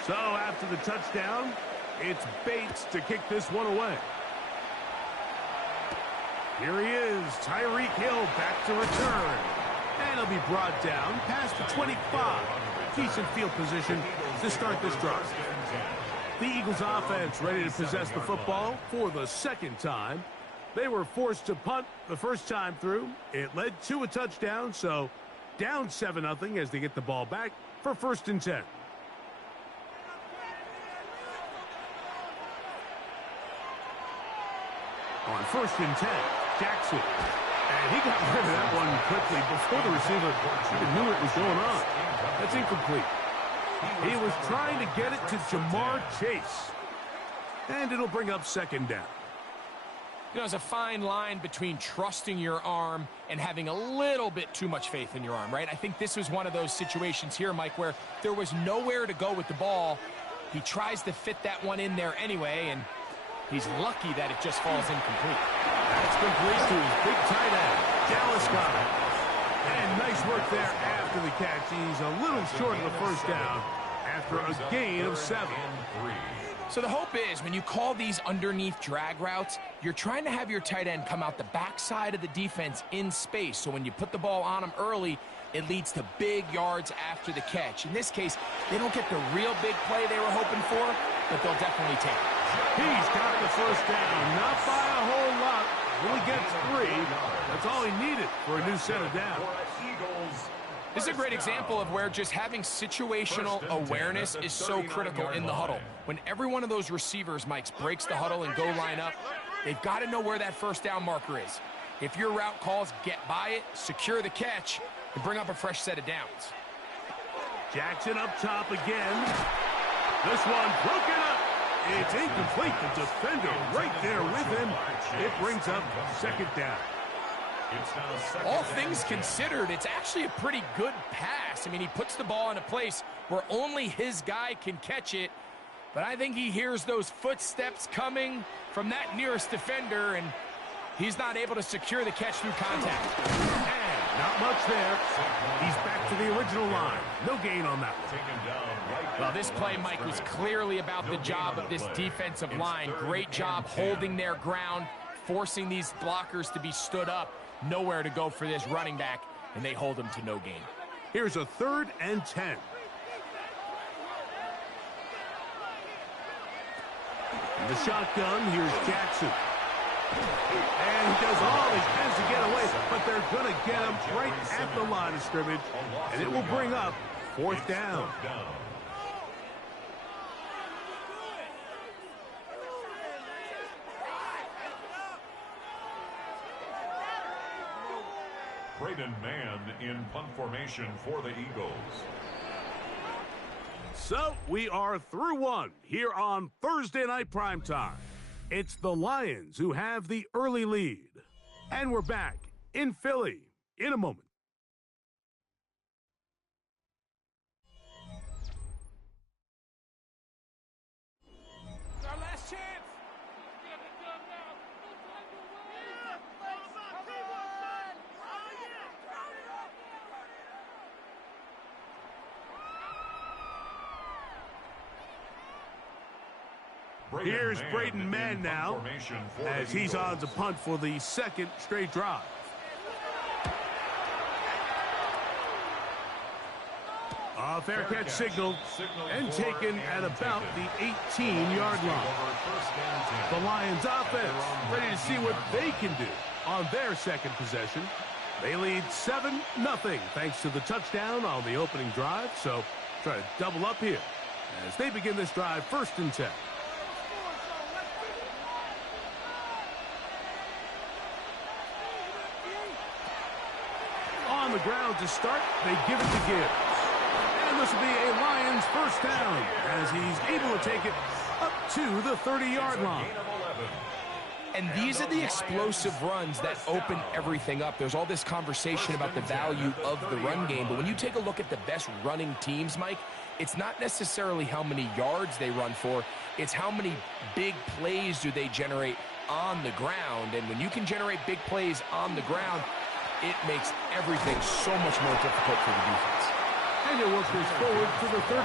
So after the touchdown, it's Bates to kick this one away. Here he is, Tyreek Hill back to return. And he'll be brought down past the 25. Decent field position to start this drive. The Eagles offense ready to possess the football for the second time. They were forced to punt the first time through. It led to a touchdown, so down 7-0 as they get the ball back for 1st and 10. On 1st and 10, Jackson. And he got rid of that one quickly before the receiver even knew what was going on. That's incomplete. He was trying to get it to Jamar Chase. And it'll bring up 2nd down. You know, there's a fine line between trusting your arm and having a little bit too much faith in your arm, right? I think this was one of those situations here, Mike, where there was nowhere to go with the ball. He tries to fit that one in there anyway, and he's lucky that it just falls incomplete. That's complete to his big tight end, Dallas Goedert. And nice work there after the catch. He's a little short of the 1st down after a gain of 7. So the hope is when you call these underneath drag routes, you're trying to have your tight end come out the backside of the defense in space. So when you put the ball on him early, it leads to big yards after the catch. In this case, they don't get the real big play they were hoping for, but they'll definitely take it. He's got the 1st down, not by a whole lot. Only gets 3. That's all he needed for a new set of downs. This is a great example of where just having situational awareness is so critical in the huddle. When every one of those receivers, Mike, breaks the huddle and go line up, they've got to know where that 1st down marker is. If your route calls, get by it, secure the catch, and bring up a fresh set of downs. Jackson up top again. This one broken up. It's incomplete. The defender right there with him. It brings up 2nd down. All things considered, it's actually a pretty good pass. I mean, he puts the ball in a place where only his guy can catch it. But I think he hears those footsteps coming from that nearest defender, and he's not able to secure the catch through contact. And not much there. He's back to the original line. No gain on that one. Well, this play, Mike, was clearly about the job of this defensive line. Great job holding their ground, forcing these blockers to be stood up. Nowhere to go for this running back, and they hold him to no gain. Here's a 3rd and 10. In the shotgun, here's Jackson. And he does all he can to get away, but they're going to get him right at the line of scrimmage, and it will bring up 4th down. Braden Mann in punt formation for the Eagles. So we are through one here on Thursday Night Primetime. It's the Lions who have the early lead. And we're back in Philly in a moment. Our last chance. Here's Braden Mann now, as he's on to punt for the 2nd straight drive. A fair catch signaled and taken at about the 18-yard line. The Lions offense ready to see what they can do on their 2nd possession. They lead 7-0 thanks to the touchdown on the opening drive, so try to double up here as they begin this drive 1st and 10. On the ground to start, they give it to Gibbs. And this will be a Lions 1st down as he's able to take it up to the 30-yard line. And these are the explosive runs that open everything up. There's all this conversation about the value of the run game, but when you take a look at the best running teams, Mike, it's not necessarily how many yards they run for, it's how many big plays do they generate on the ground. And when you can generate big plays on the ground, it makes everything so much more difficult for the defense. And he'll work this forward to the 35.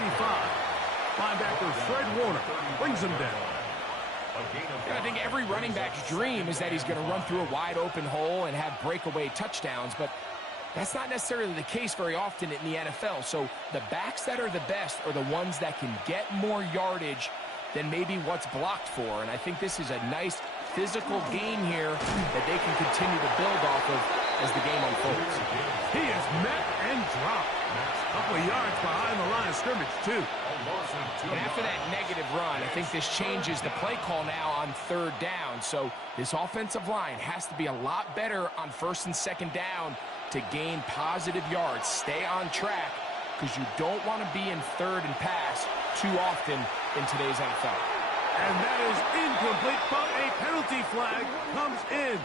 Linebacker Fred Warner brings him down. And I think every running back's dream is that he's going to run through a wide open hole and have breakaway touchdowns, but that's not necessarily the case very often in the NFL. So the backs that are the best are the ones that can get more yardage than maybe what's blocked for. And I think this is a nice physical gain here that they can continue to build off of as the game unfolds. He is met and dropped. A couple of yards behind the line of scrimmage, too. And after that negative run, I think this changes the play call now on third down. So this offensive line has to be a lot better on first and second down to gain positive yards. Stay on track, because you don't want to be in third and pass too often in today's NFL. And that is incomplete, but a penalty flag comes in.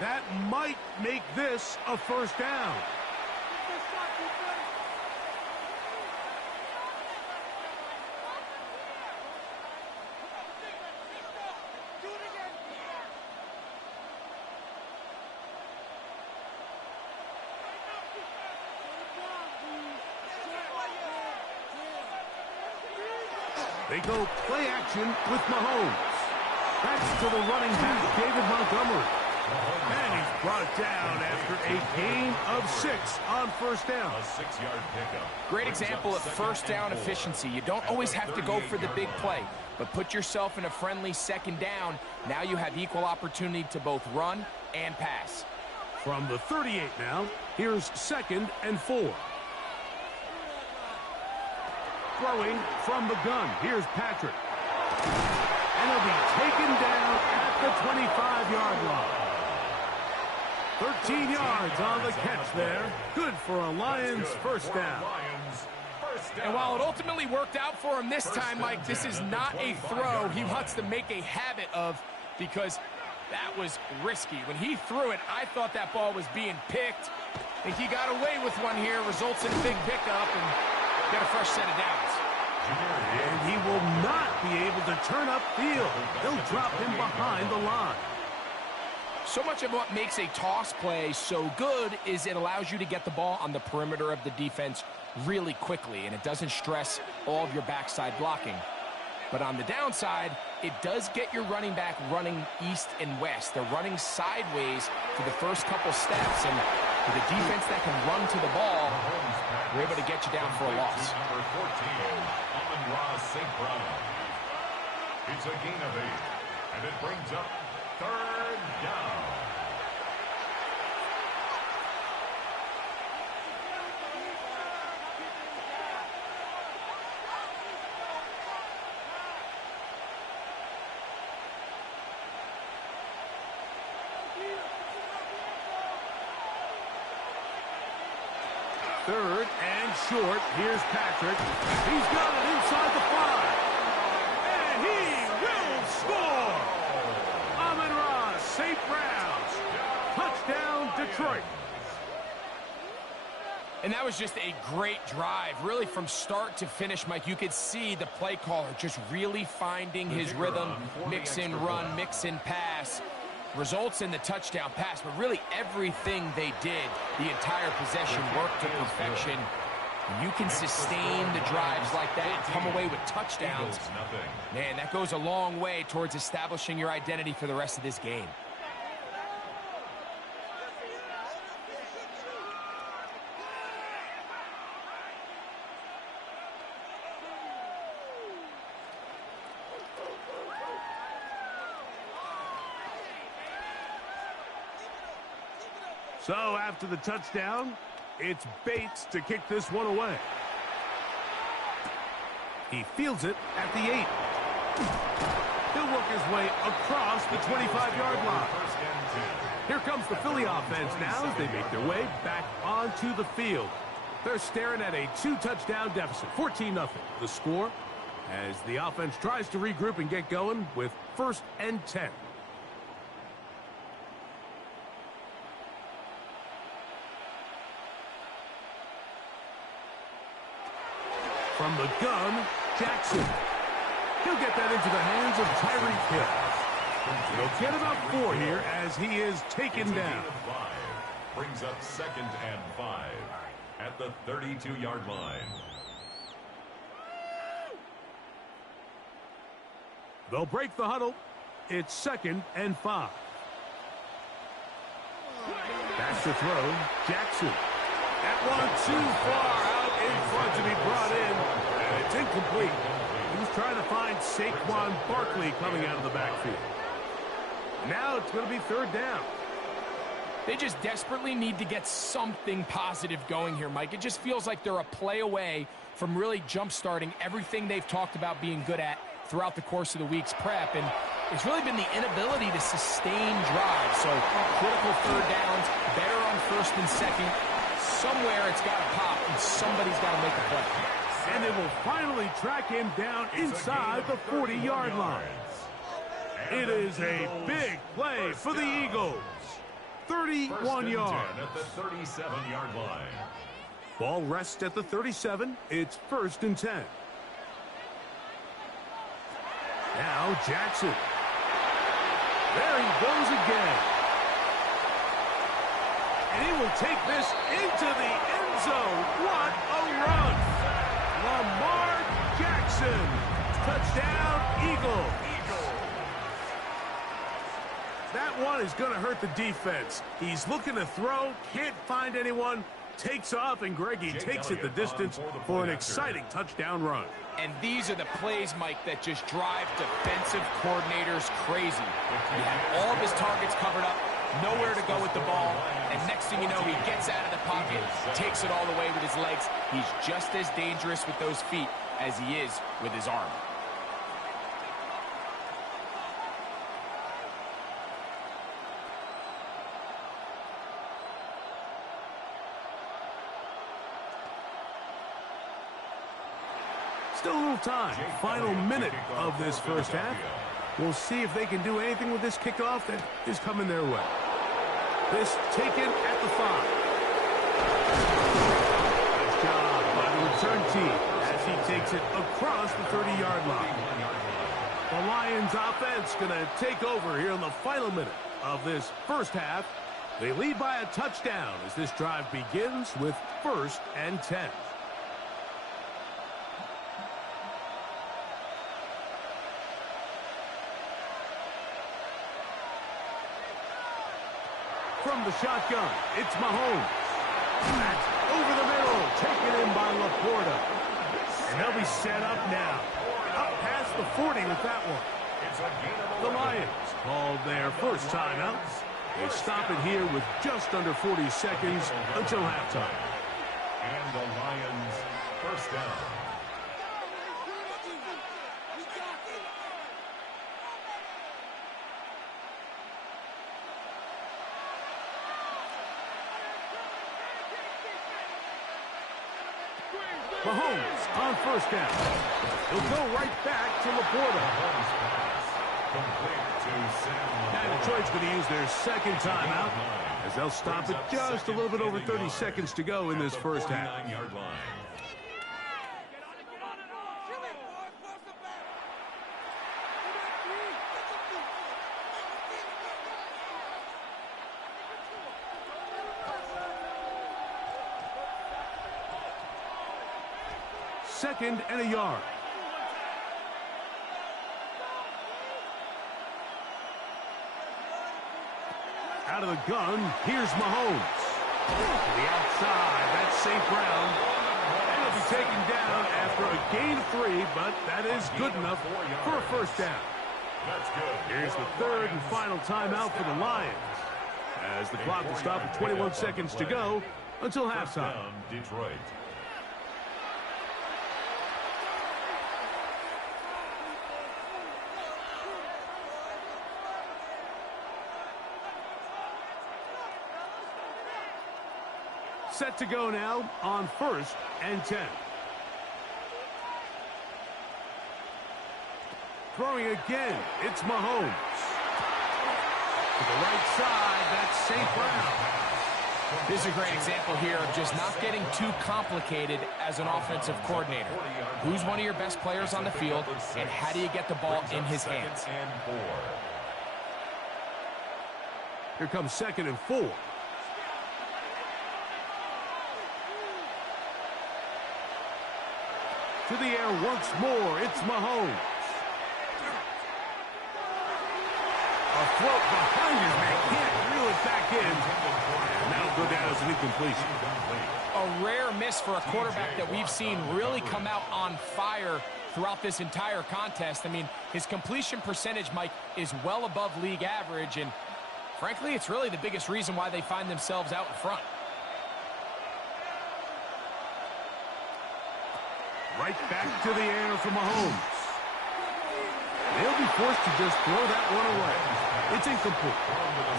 That might make this a first down. They go play action with Mahomes. That's to the running back, David Montgomery. And he's brought down after a gain of 6 on first down. A 6-yard pickup. Great example of first down efficiency. You don't always have to go for the big play, but put yourself in a friendly second down. Now you have equal opportunity to both run and pass. From the 38 now, here's 2nd and 4. Throwing from the gun. Here's Patrick. And he'll be taken down at the 25-yard line. 13 yards on the catch there. Good for a Lions first down. And while it ultimately worked out for him this time, Mike, this is not a throw he wants to make a habit of, because that was risky. When he threw it, I thought that ball was being picked. I think he got away with one here. Results in a big pickup and got a fresh set of downs. And he will not be able to turn upfield. They'll drop him behind the line. So much of what makes a toss play so good is it allows you to get the ball on the perimeter of the defense really quickly, and it doesn't stress all of your backside blocking. But on the downside, it does get your running back running east and west. They're running sideways for the first couple steps, and with a defense that can run to the ball, we're able to get you down for a loss. Number 14, Amon-Ra St. Brown. It's a gain of 8, and it brings up third down. Third and short. Here's Patrick. He's got it inside the 5. And he will score! Amon-Ra St. Brown. Touchdown, Detroit. And that was just a great drive. Really, from start to finish, Mike, you could see the play caller just really finding his rhythm. Mix in run, mix in pass. Results in the touchdown pass, but really everything they did, the entire possession worked to perfection. And you can sustain the drives like that and come away with touchdowns. Man, that goes a long way towards establishing your identity for the rest of this game. So after the touchdown, it's Bates to kick this one away. He fields it at the 8. He'll work his way across the 25-yard line. Here comes the Philly offense now as they make their way back onto the field. They're staring at a 2-touchdown deficit, 14-0. The score as the offense tries to regroup and get going with 1st and 10. From the gun, Jackson. He'll get that into the hands of Tyreek Hill. He'll get about 4 here as he is taken down. Brings up 2nd and 5 at the 32-yard line. They'll break the huddle. It's 2nd and 5. That's the throw. Jackson. That one too far out in front to be brought in. And it's incomplete. He was trying to find Saquon Barkley coming out of the backfield. Now it's going to be 3rd down. They just desperately need to get something positive going here, Mike. It just feels like they're a play away from really jump-starting everything they've talked about being good at throughout the course of the week's prep. And it's really been the inability to sustain drives. So critical third downs, better on first and second. Somewhere it's got to pop, and somebody's got to make a play. And it will finally track him down inside the 40-yard line. It is a big play for the Eagles. 31 yards. At the 37-yard line. Ball rests at the 37. It's 1st and 10. Now Jackson. There he goes again. And he will take this into the end zone. What a run. Lamar Jackson. Touchdown, Eagles. That one is going to hurt the defense. He's looking to throw, can't find anyone, takes off, and Greggy takes it the distance for an exciting touchdown run. And these are the plays, Mike, that just drive defensive coordinators crazy. You have all of his targets covered up, nowhere to go with the ball, and next thing you know, he gets out of the pocket, takes it all the way with his legs. He's just as dangerous with those feet as he is with his arm. Still a little time. Final minute of this first half. We'll see if they can do anything with this kickoff that is coming their way. This taken at the 5. Nice job by the return team as he takes it across the 30-yard line. The Lions offense going to take over here in the final minute of this first half. They lead by a touchdown as this drive begins with 1st and 10. From the shotgun, it's Mahomes. That's over the middle, taken in by Laporta. And they'll be set up now. Up past the 40 with that one. The Lions called their first timeout. They stop it here with just under 40 seconds until halftime. And the Lions first down. Mahomes on first down. He'll go right back to Laporta. And Detroit's going to use their second timeout as they'll stop it just a little bit over 30 seconds to go in this first half. Second and a yard. Out of the gun, here's Mahomes. To the outside, that's St. Brown. And he'll be taken down after a gain of 3, but that is good enough for a first down. Here's the third and final timeout for the Lions, as the clock will stop at 21 seconds to go until halftime. Detroit. Set to go now on 1st and 10. Throwing again, it's Mahomes. To the right side, that's St. Brown. This is a great example here of just not getting too complicated as an offensive coordinator. Who's one of your best players on the field, and how do you get the ball in his hands? Here comes 2nd and 4. To the air once more, it's Mahomes. A throat behind his man, can't reel it back in. And that'll go down as an incompletion. A rare miss for a quarterback that we've seen really come out on fire throughout this entire contest. I mean, his completion percentage, Mike, is well above league average, and Frankly, it's really the biggest reason why they find themselves out in front. Right back to the air for Mahomes. They'll be forced to just throw that one away. It's incomplete.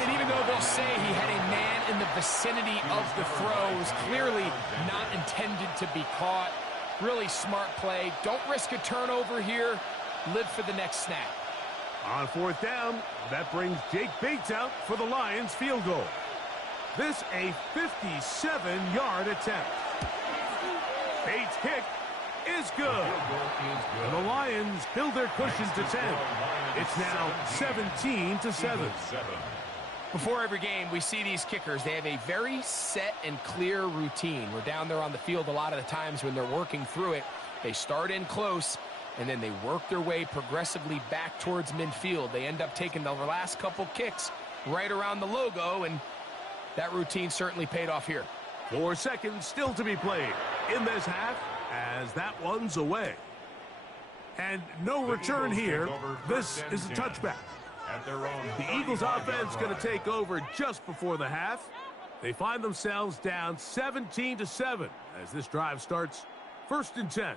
And even though they'll say he had a man in the vicinity of the throw, it was clearly not intended to be caught. Really smart play. Don't risk a turnover here. Live for the next snap. On fourth down, that brings Jake Bates out for the Lions field goal. This a 57-yard attempt. Bates' kick is good. And the Lions build their cushion to 10. It's now 17-7. Before every game, we see these kickers. They have a very set and clear routine. We're down there on the field a lot of the times when they're working through it. They start in close, and then they work their way progressively back towards midfield. They end up taking the last couple kicks right around the logo, and that routine certainly paid off here. 4 seconds still to be played in this half as that one's away. And no return here. This is a touchback. The Eagles offense going to take over just before the half. They find themselves down 17-7 as this drive starts 1st and 10.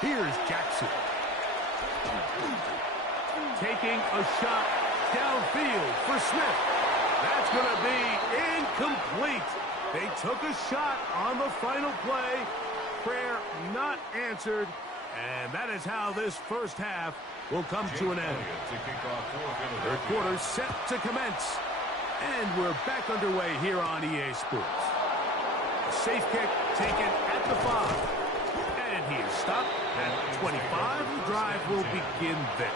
Here's Jackson. Taking a shot downfield for Smith. That's going to be incomplete. They took a shot on the final play. Prayer not answered. And that is how this first half will come to an end. Third quarter set to commence. And we're back underway here on EA Sports. A safe kick taken at the 5. And he is stopped at 25. The drive will begin there.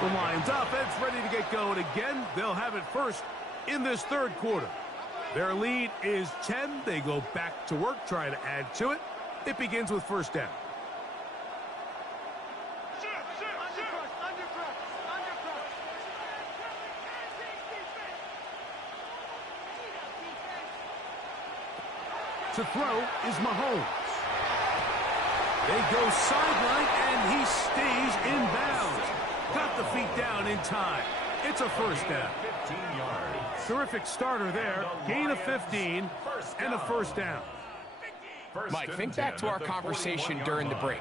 The Lions offense ready to get going again. They'll have it first in this third quarter. Their lead is 10. They go back to work, trying to add to it. It begins with first down. To throw is Mahomes. They go sideline, and he stays in bounds. Got the feet down in time. It's a first down. 15 yards. Terrific starter there. Gain of 15 and a first down. Mike, think back to our conversation during the break.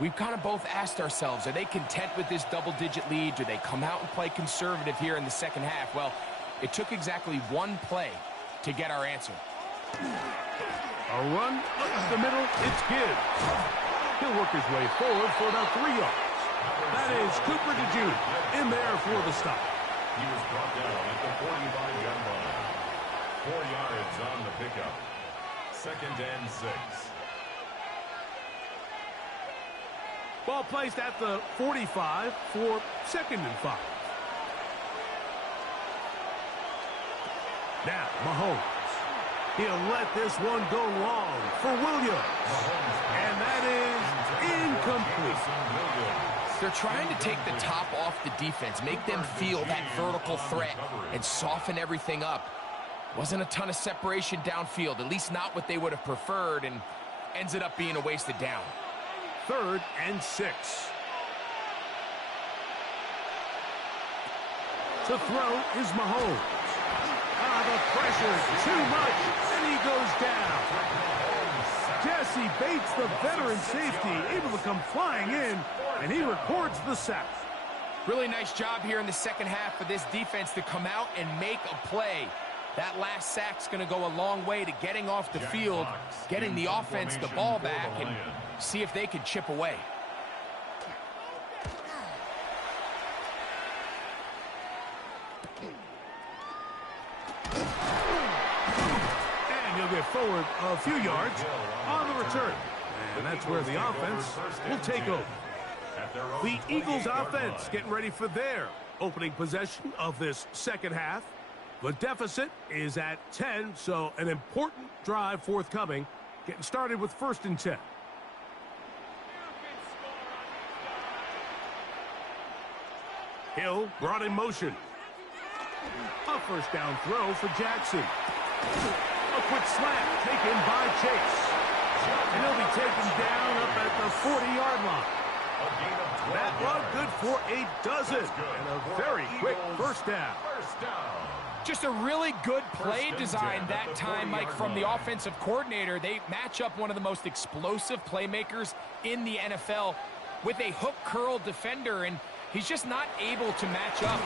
We've kind of both asked ourselves, are they content with this double-digit lead? Do they come out and play conservative here in the second half? Well, it took exactly one play to get our answer. A run up the middle. It's Gibbs. He'll work his way forward for about 3 yards. That is Cooper DeJean in there for the stop. He was brought down at the 45-yard line. 4 yards on the pickup. 2nd and 6. Ball placed at the 45 for 2nd and 5. Now, Mahomes. He'll let this one go long for Williams. And that is incomplete. They're trying to take the top off the defense, make them feel that vertical threat, and soften everything up. Wasn't a ton of separation downfield, at least not what they would have preferred, and ends it up being a wasted down. 3rd and 6. To throw is Mahomes. The pressure too much, and he goes down. Jesse Bates, the veteran safety, able to come flying in, and he records the sack. Really nice job here in the second half for this defense to come out and make a play. That last sack's going to go a long way to getting off the field, getting the offense the ball back, and see if they can chip away. And he'll get forward a few yards on the return. And that's where the offense will take over. The Eagles offense getting ready for their opening possession of this second half. The deficit is at 10, so an important drive forthcoming. Getting started with 1st and 10. Hill brought in motion. A first down throw for Jackson. A quick slant taken by Chase. And he'll be taken down up at the 40-yard line. That run good for a dozen. And a very quick first down. Just a really good play design that time, Mike, from the offensive coordinator. They match up one of the most explosive playmakers in the NFL with a hook curl defender, and he's just not able to match up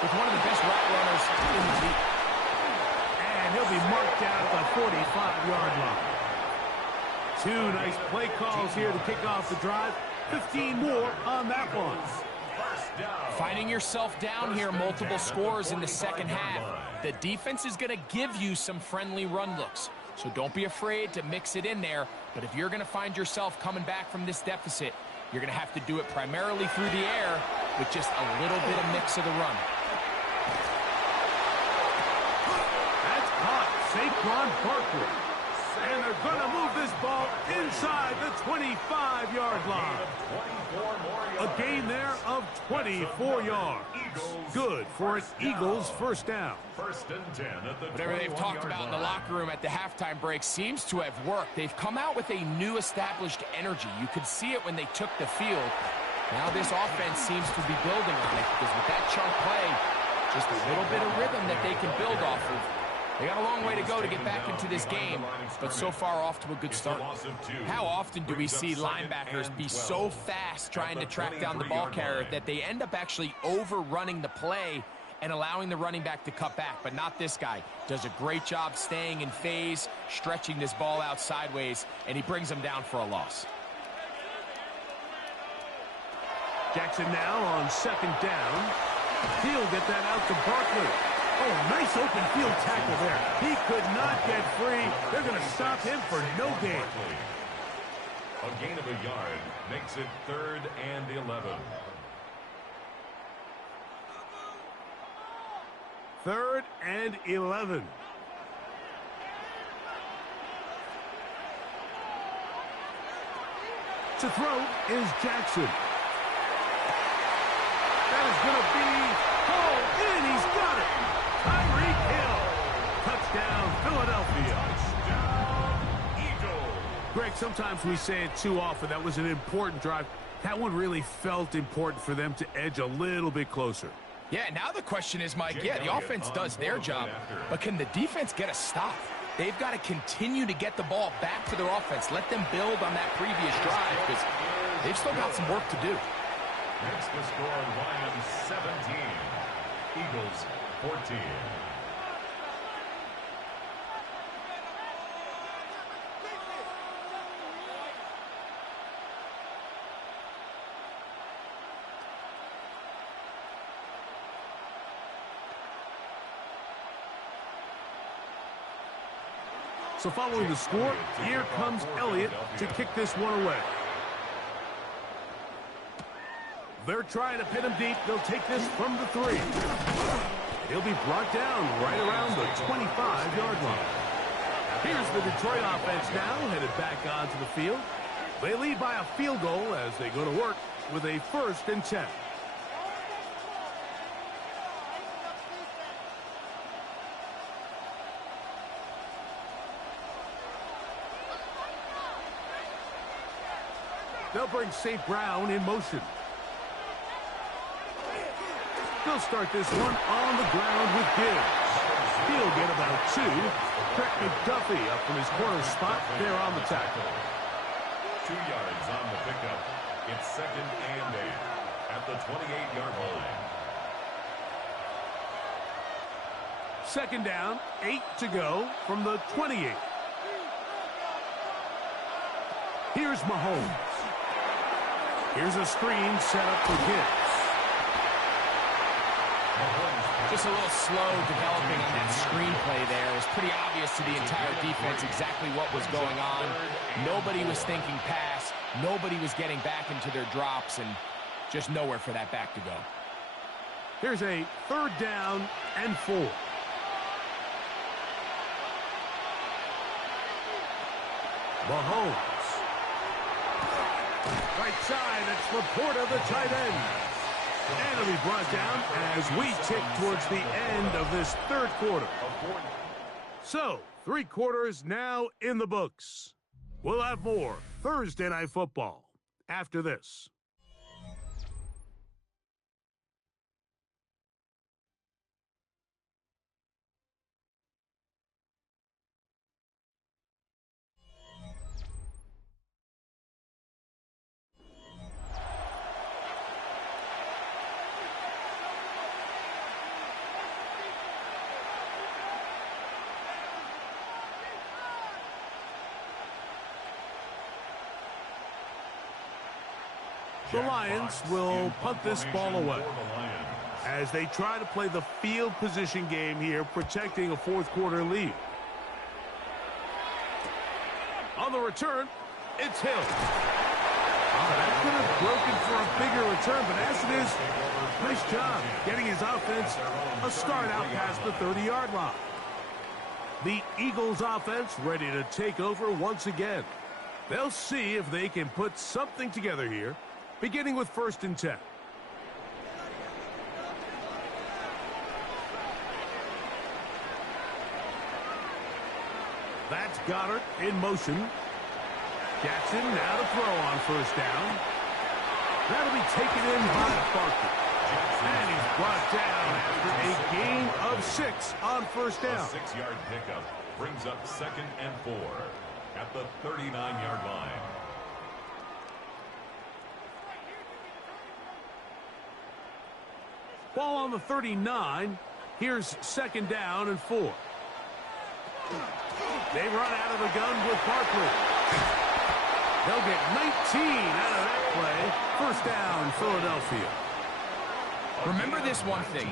with one of the best route runners in the league. And he'll be marked down at the 45-yard line. Two nice play calls here to kick off the drive. 15 more on that one. Finding yourself down here, multiple scores in the second half. The defense is going to give you some friendly run looks, so don't be afraid to mix it in there. But if you're going to find yourself coming back from this deficit, you're going to have to do it primarily through the air with just a little bit of mix of the run. That's caught. Saquon Barkley. And they're going to move this ball inside the 25-yard line. A gain there of 24 yards. Good for an Eagles first down. Whatever they've talked about in the locker room at the halftime break seems to have worked. They've come out with a new established energy. You could see it when they took the field. Now this offense seems to be building on it because with that chunk play, just a little bit of rhythm that they can build off of. They got a long way to go to get back into this game, but so far off to a good start. How often do we see linebackers be so fast trying to track down the ball carrier that they end up actually overrunning the play and allowing the running back to cut back? But not this guy. Does a great job staying in phase, stretching this ball out sideways, and he brings them down for a loss. Jackson now on second down. He'll get that out to Barkley. Oh, nice open field tackle there. He could not get free. They're going to stop him for no gain. A gain of a yard makes it 3rd and 11. 3rd and 11. To throw is Jackson. That is going to be hauled in. He's got it. Tyreek Hill. Touchdown, Philadelphia. Eagles. Greg, sometimes we say it too often. That was an important drive. That one really felt important for them to edge a little bit closer. Yeah, now the question is, Mike, yeah, the offense does their job, but can the defense get a stop? They've got to continue to get the ball back to their offense. Let them build on that previous drive because they've still got some work to do. Next to score, Lions 17, Eagles 14. So following the score, here comes Elliott to kick this one away. They're trying to pin him deep. They'll take this from the 3. He'll be brought down right around the 25-yard line. Here's the Detroit offense now, headed back onto the field. They lead by a field goal as they go to work with a 1st and 10. They'll bring St. Brown in motion. They'll start this one on the ground with Gibbs. He'll get about 2. Craig McDuffie up from his corner spot there on the tackle. 2 yards on the pickup. It's 2nd and 8 at the 28-yard line. 2nd down, 8 to go from the 28. Here's Mahomes. Here's a screen set up for Gibbs. Just a little slow developing on that screenplay there. It was pretty obvious to the entire defense exactly what was going on. Nobody was thinking pass. Nobody was getting back into their drops, and just nowhere for that back to go. Here's a 3rd down and 4. Mahomes. Right side, it's Laporta, the tight end. And it'll be brought down as we tick towards the end of this 3rd quarter. So, 3 quarters now in the books. We'll have more Thursday Night Football after this. The Lions will punt this ball away as they try to play the field position game here, protecting a fourth-quarter lead. On the return, it's Hill. Oh, that could have broken for a bigger return, but as it is, nice job getting his offense a start out past the 30-yard line. The Eagles offense ready to take over once again. They'll see if they can put something together here, beginning with 1st and 10. That's Goddard in motion. Jackson now to throw on 1st down. That'll be taken in by Barkley. And he's brought down after a gain of 6 on 1st down. A 6-yard pickup brings up 2nd and 4 at the 39-yard line. Ball on the 39. Here's 2nd down and 4. They run out of the gun with Barkley. They'll get 19 out of that play. 1st down, Philadelphia. Remember this one thing.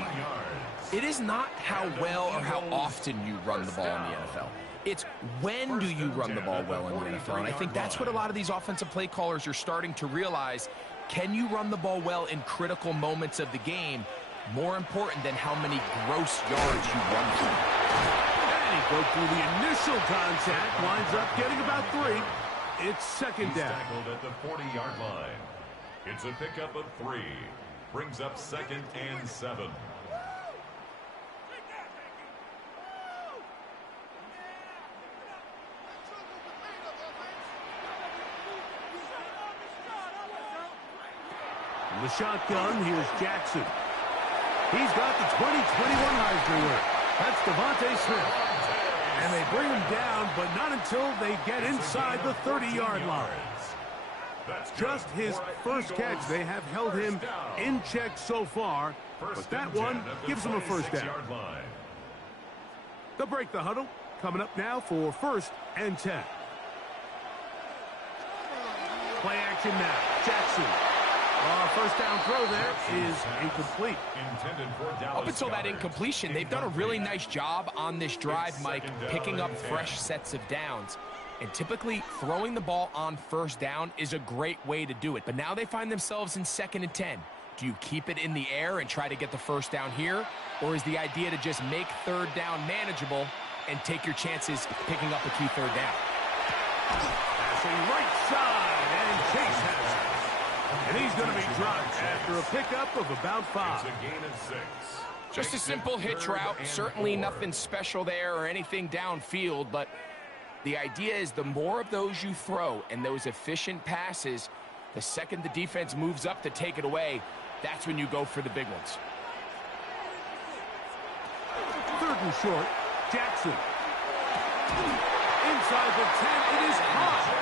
It is not how well or how often you run the ball in the NFL. It's when do you run the ball well in the NFL. And I think that's what a lot of these offensive play callers are starting to realize. Can you run the ball well in critical moments of the game? More important than how many gross yards you run through. And he broke through the initial contact, winds up getting about 3. It's 2nd down. Tackled at the 40-yard line. It's a pickup of 3. Brings up 2nd and 7. The shotgun, here's Jackson. He's got the 2021 Heisman winner. That's Devontae Smith. And they bring him down, but not until they get inside the 30-yard line. Just his first catch. They have held him in check so far, but that one gives him a 1st down. They'll break the huddle. Coming up now for 1st and 10. Play action now. Jackson. 1st down throw there is incomplete. Up until that incompletion, they've done a really nice job on this drive, Mike, picking up fresh sets of downs. And typically, throwing the ball on 1st down is a great way to do it. But now they find themselves in 2nd and 10. Do you keep it in the air and try to get the 1st down here? Or is the idea to just make 3rd down manageable and take your chances picking up a key 3rd down? Passing right side, and Chase has it. And he's going to be dropped after a pickup of about 5. It's a gain of 6. Just a simple hitch route. Certainly nothing special there or anything downfield, but the idea is the more of those you throw and those efficient passes, the second the defense moves up to take it away, that's when you go for the big ones. 3rd and short, Jackson. Inside the 10, it is hot.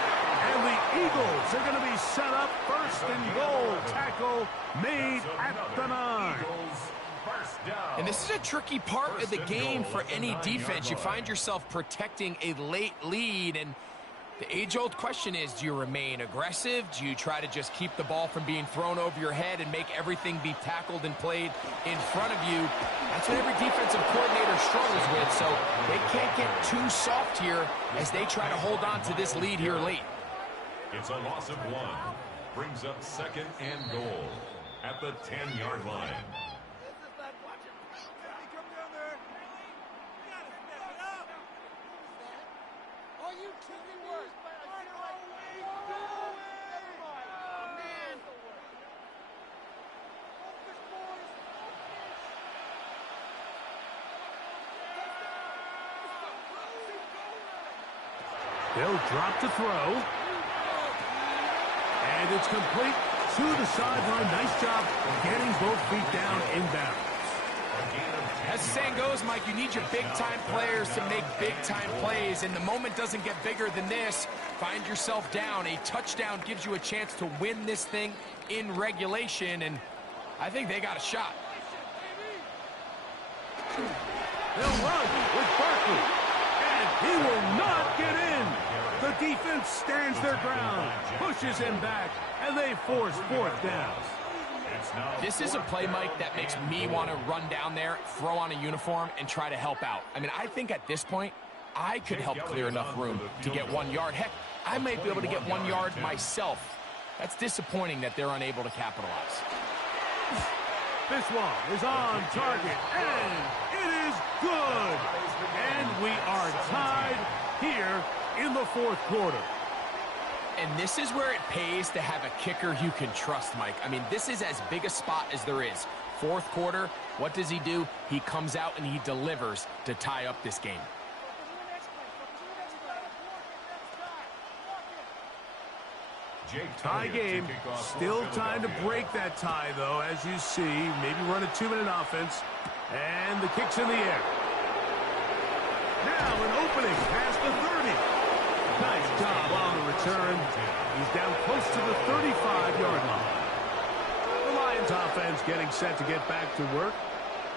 And the Eagles are going to be set up 1st and goal. Tackle made at the 9. And this is a tricky part of the game for any defense. You find yourself protecting a late lead, and the age-old question is, do you remain aggressive? Do you try to just keep the ball from being thrown over your head and make everything be tackled and played in front of you? That's what every defensive coordinator struggles with, so they can't get too soft here as they try to hold on to this lead here late. It's a loss of 1. Brings up 2nd and goal at the 10-yard line. They'll drop to throw. And it's complete to the sideline. Nice job getting both feet down inbounds. As the saying goes, Mike, you need your big-time players to make big-time plays, and the moment doesn't get bigger than this. Find yourself down. A touchdown gives you a chance to win this thing in regulation, and I think they got a shot. They'll run with Barkley, and he will not get in. The defense stands their ground, pushes him back, and they force fourth down. This is a play, Mike, that makes me want to run down there, throw on a uniform, and try to help out. I mean, I think at this point, I could help clear enough room to get 1 yard. Heck, I might be able to get 1 yard myself. That's disappointing that they're unable to capitalize. This one is on target, and it is good. And we are tied here in the fourth quarter. And this is where it pays to have a kicker you can trust, Mike. I mean, this is as big a spot as there is. Fourth quarter, what does he do? He comes out and he delivers to tie up this game. Tie game. Still time to break that tie, though, as you see. Maybe run a 2-minute offense. And the kick's in the air. Now an opening past the 30. Nice job on the return. He's down close to the 35-yard line. The Lions offense getting set to get back to work.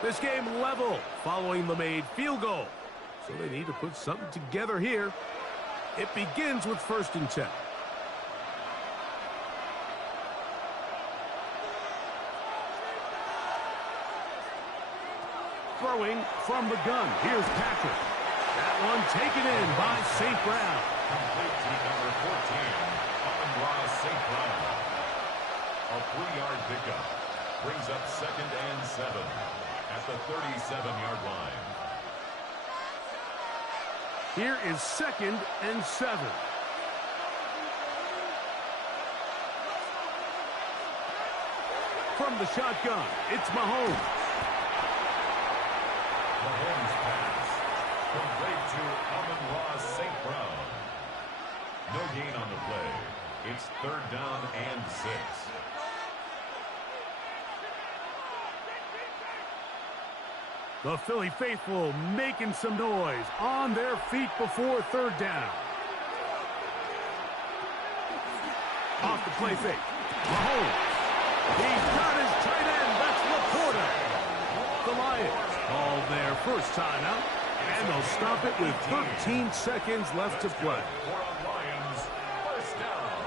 This game level following the made field goal. So they need to put something together here. It begins with 1st and 10. Throwing from the gun. Here's Patrick. That one taken in by St. Brown. Complete to number 14, Amon-Ra St. Brown. A 3-yard pickup brings up 2nd and 7 at the 37-yard line. Here is 2nd and 7. From the shotgun, it's Mahomes. Mahomes pass. Complete to Amon-Ra St. Brown. No gain on the play. It's 3rd down and 6. The Philly faithful making some noise on their feet before 3rd down. Off the play fake. Mahomes. He's got his tight end. That's Laporta. The Lions call their first timeout, and they'll stop it with 13 seconds left to play. Lions, first down.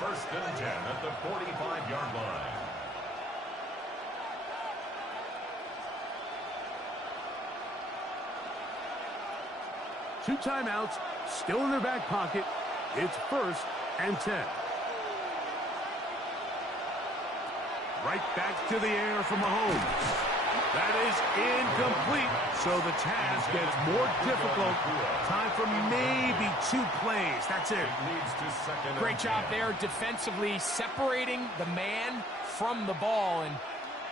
1st and 10 at the 45-yard line. Two timeouts still in their back pocket. It's 1st and 10. Right back to the air from Mahomes. That is incomplete, so the task gets more difficult. Time for maybe 2 plays. That's it. Leads to 2nd and Great job 10. there defensively separating the man from the ball. And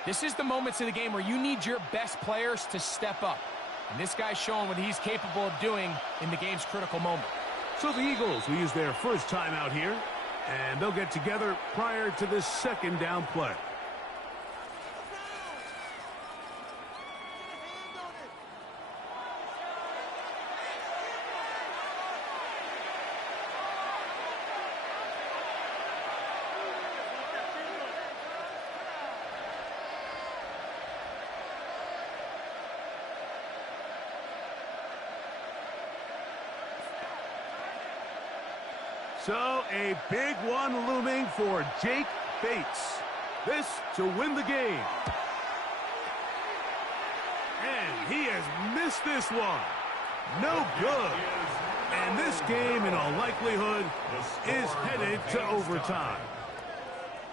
this is the moments of the game where you need your best players to step up. And this guy's showing what he's capable of doing in the game's critical moment. So the Eagles will use their first timeout here, and they'll get together prior to this 2nd down play. So a big one looming for Jake Bates. This to win the game. And he has missed this one. No good. And this game, in all likelihood, is headed to overtime.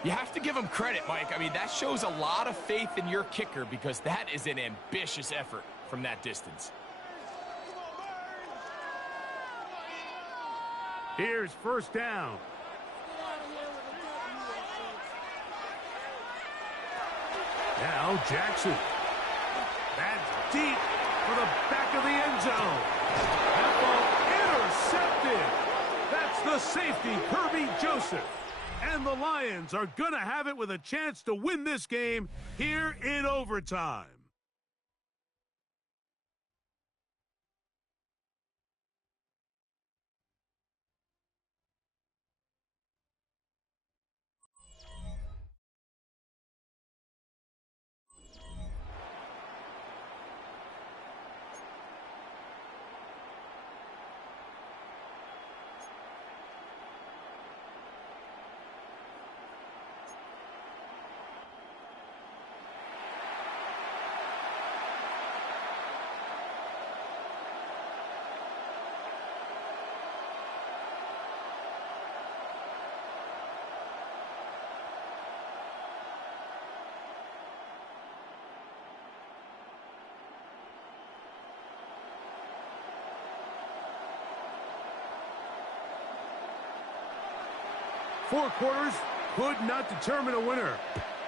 You have to give him credit, Mike. I mean, that shows a lot of faith in your kicker because that is an ambitious effort from that distance. Here's 1st down. Now Jackson. That's deep for the back of the end zone. That ball intercepted. That's the safety, Kirby Joseph. And the Lions are going to have it with a chance to win this game here in overtime. Four quarters could not determine a winner.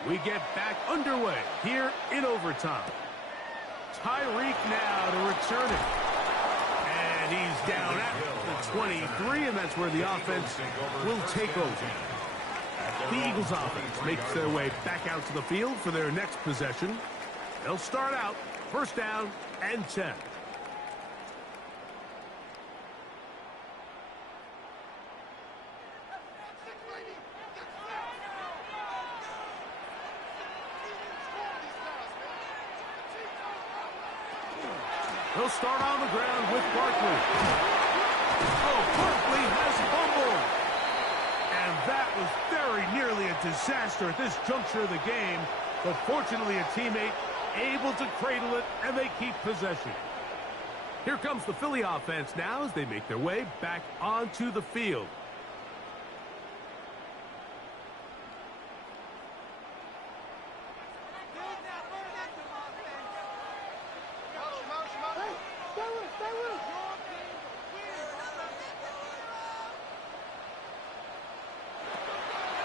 We get back underway here in overtime. Tyreek now to return it. And he's down at the 23, and that's where the offense will take over. The Eagles offense makes their way back out to the field for their next possession. They'll start out first down and 10. He'll start on the ground with Barkley. Oh, Barkley has fumbled. And that was very nearly a disaster at this juncture of the game. But fortunately, a teammate able to cradle it, and they keep possession. Here comes the Philly offense now as they make their way back onto the field.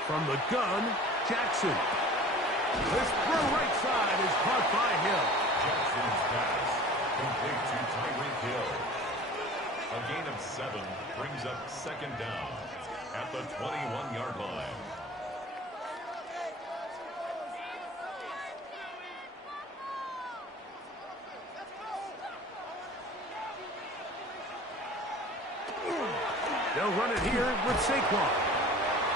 From the gun, Jackson. This throw right side is caught by Hill. Jackson's pass complete to Tyreek Hill. A gain of 7 brings up second down at the 21-yard line. They'll run it here with Saquon.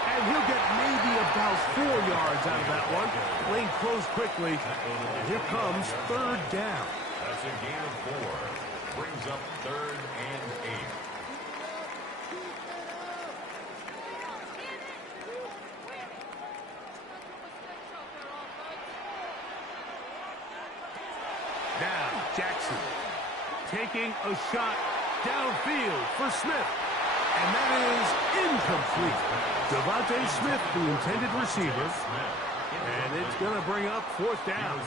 And he'll get maybe about 4 yards out of that one. Lane closed quickly. And here comes third down. That's a gain of 4. Brings up third and 8. Now, Jackson taking a shot downfield for Smith. And that is incomplete. Devontae Smith, the intended receiver. And it's going to bring up fourth down.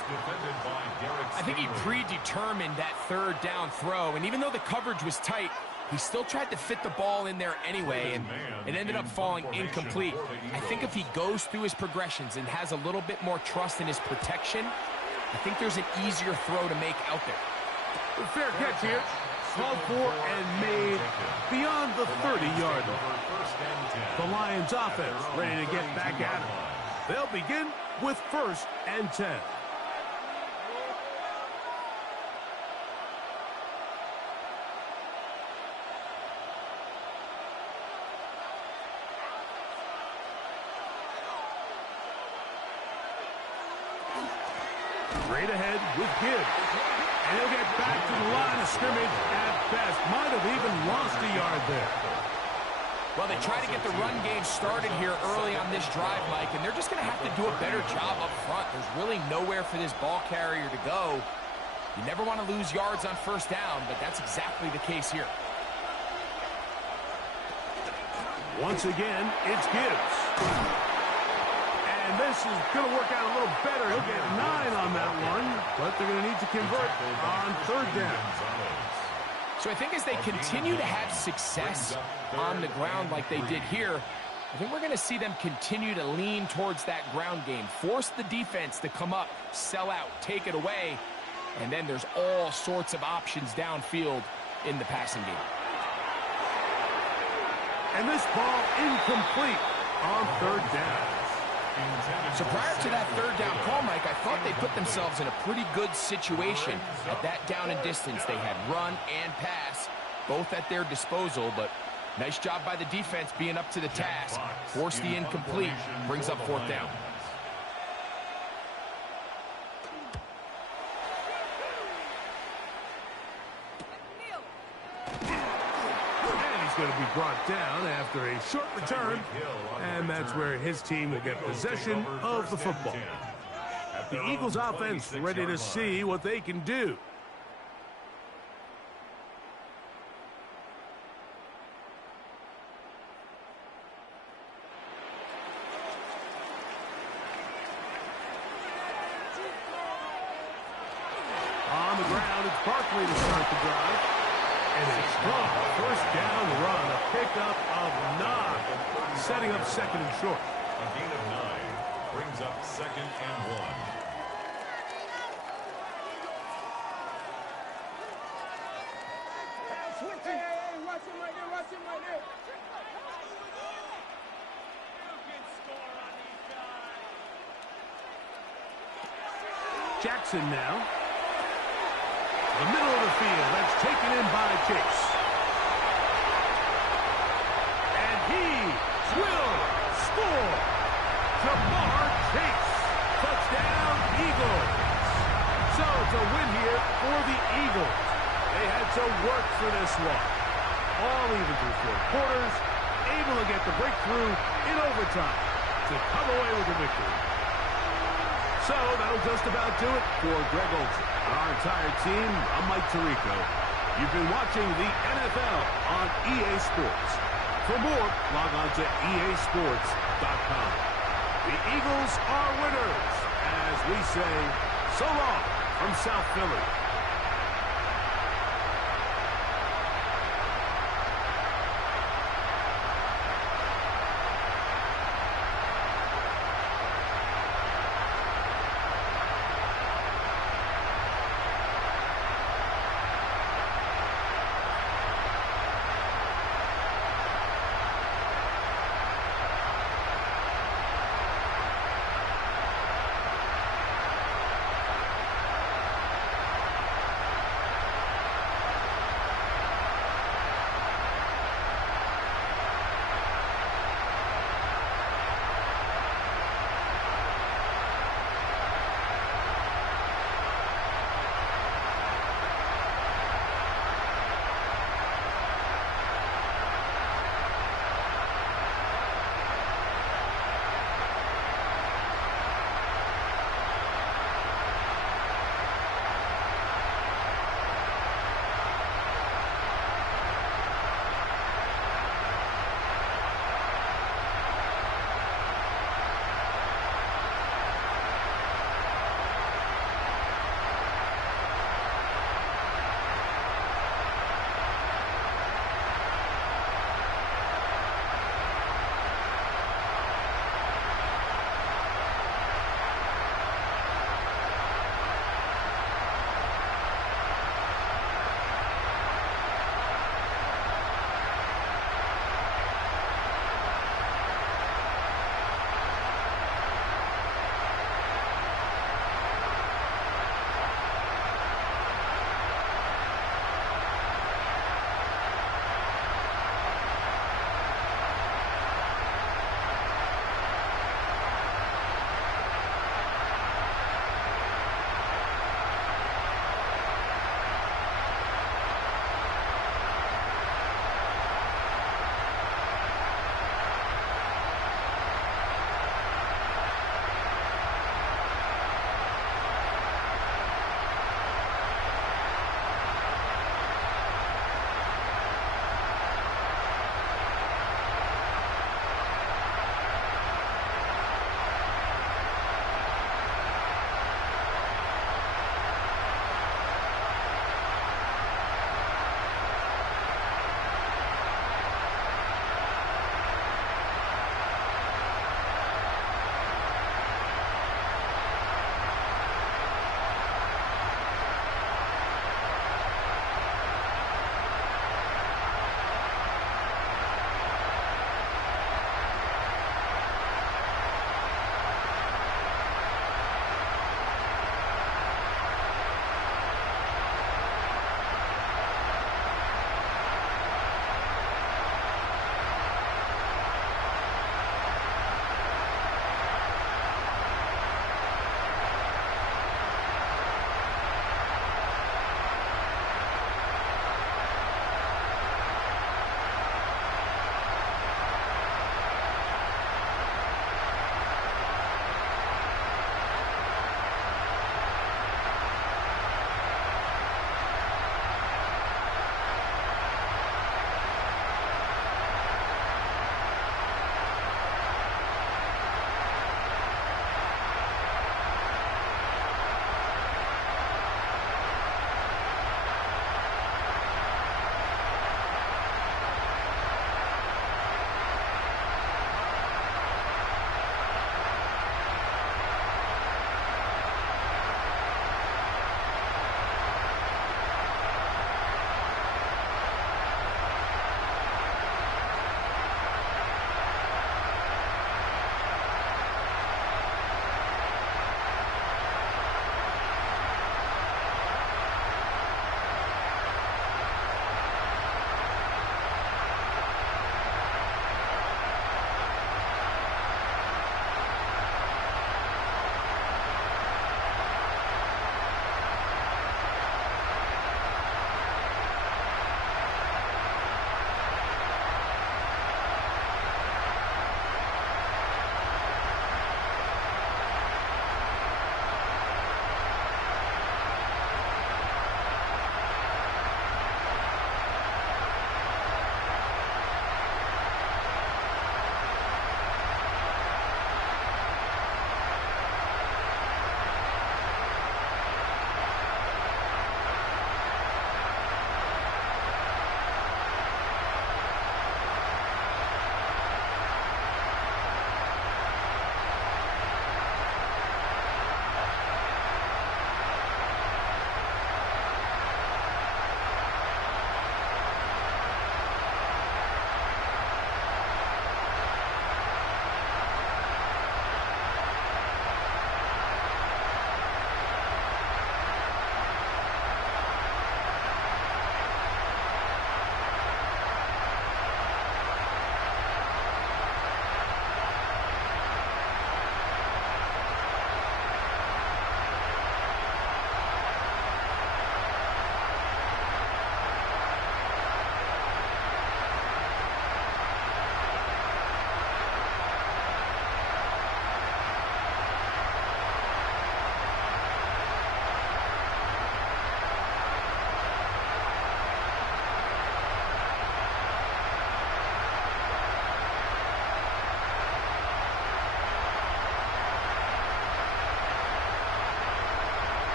I think he predetermined that third down throw. And even though the coverage was tight, he still tried to fit the ball in there anyway. And it ended up falling incomplete. I think if he goes through his progressions and has a little bit more trust in his protection, I think there's an easier throw to make out there. Fair catch here. Called for and made beyond the 30-yard line. The Lions offense ready to get back at it. They'll begin with first and 10. Straight ahead with Gibbs. And he'll get back to the line of scrimmage at best. Might have even lost a yard there. Well, they try to get the run game started here early on this drive, Mike, and they're just going to have to do a better job up front. There's really nowhere for this ball carrier to go. You never want to lose yards on first down, but that's exactly the case here. Once again, it's Gibbs. And this is going to work out a little better. He'll get 9 on that one, but they're going to need to convert on third down. So I think as they continue to have success on the ground like they did here, I think we're going to see them continue to lean towards that ground game, force the defense to come up, sell out, take it away, and then there's all sorts of options downfield in the passing game. And this ball incomplete on third down. So prior to that third down call, Mike, I thought they put themselves in a pretty good situation. At that down and distance, they had run and pass, both at their disposal, but nice job by the defense being up to the task. Forced the incomplete, brings up fourth down. Going to be brought down after a short return, and that's where his team will get possession of the football. The Eagles offense ready to see what they can do. On the ground, it's Barkley to start the drive. And a strong first down run, a pickup of 9, setting up second and short. A gain of 9 brings up second and 1. Watch him right there. Jackson now. The middle of the field, that's taken in by Chase. And he will score. Ja'Marr Chase. Touchdown, Eagles. So it's a win here for the Eagles. They had to work for this one. All even through 4 quarters, able to get the breakthrough in overtime to come away with the victory. So that'll just about do it for Greg Olsen. Our entire team, I'm Mike Tirico. You've been watching the NFL on EA Sports. For more, log on to easports.com. The Eagles are winners, as we say, so long from South Philly.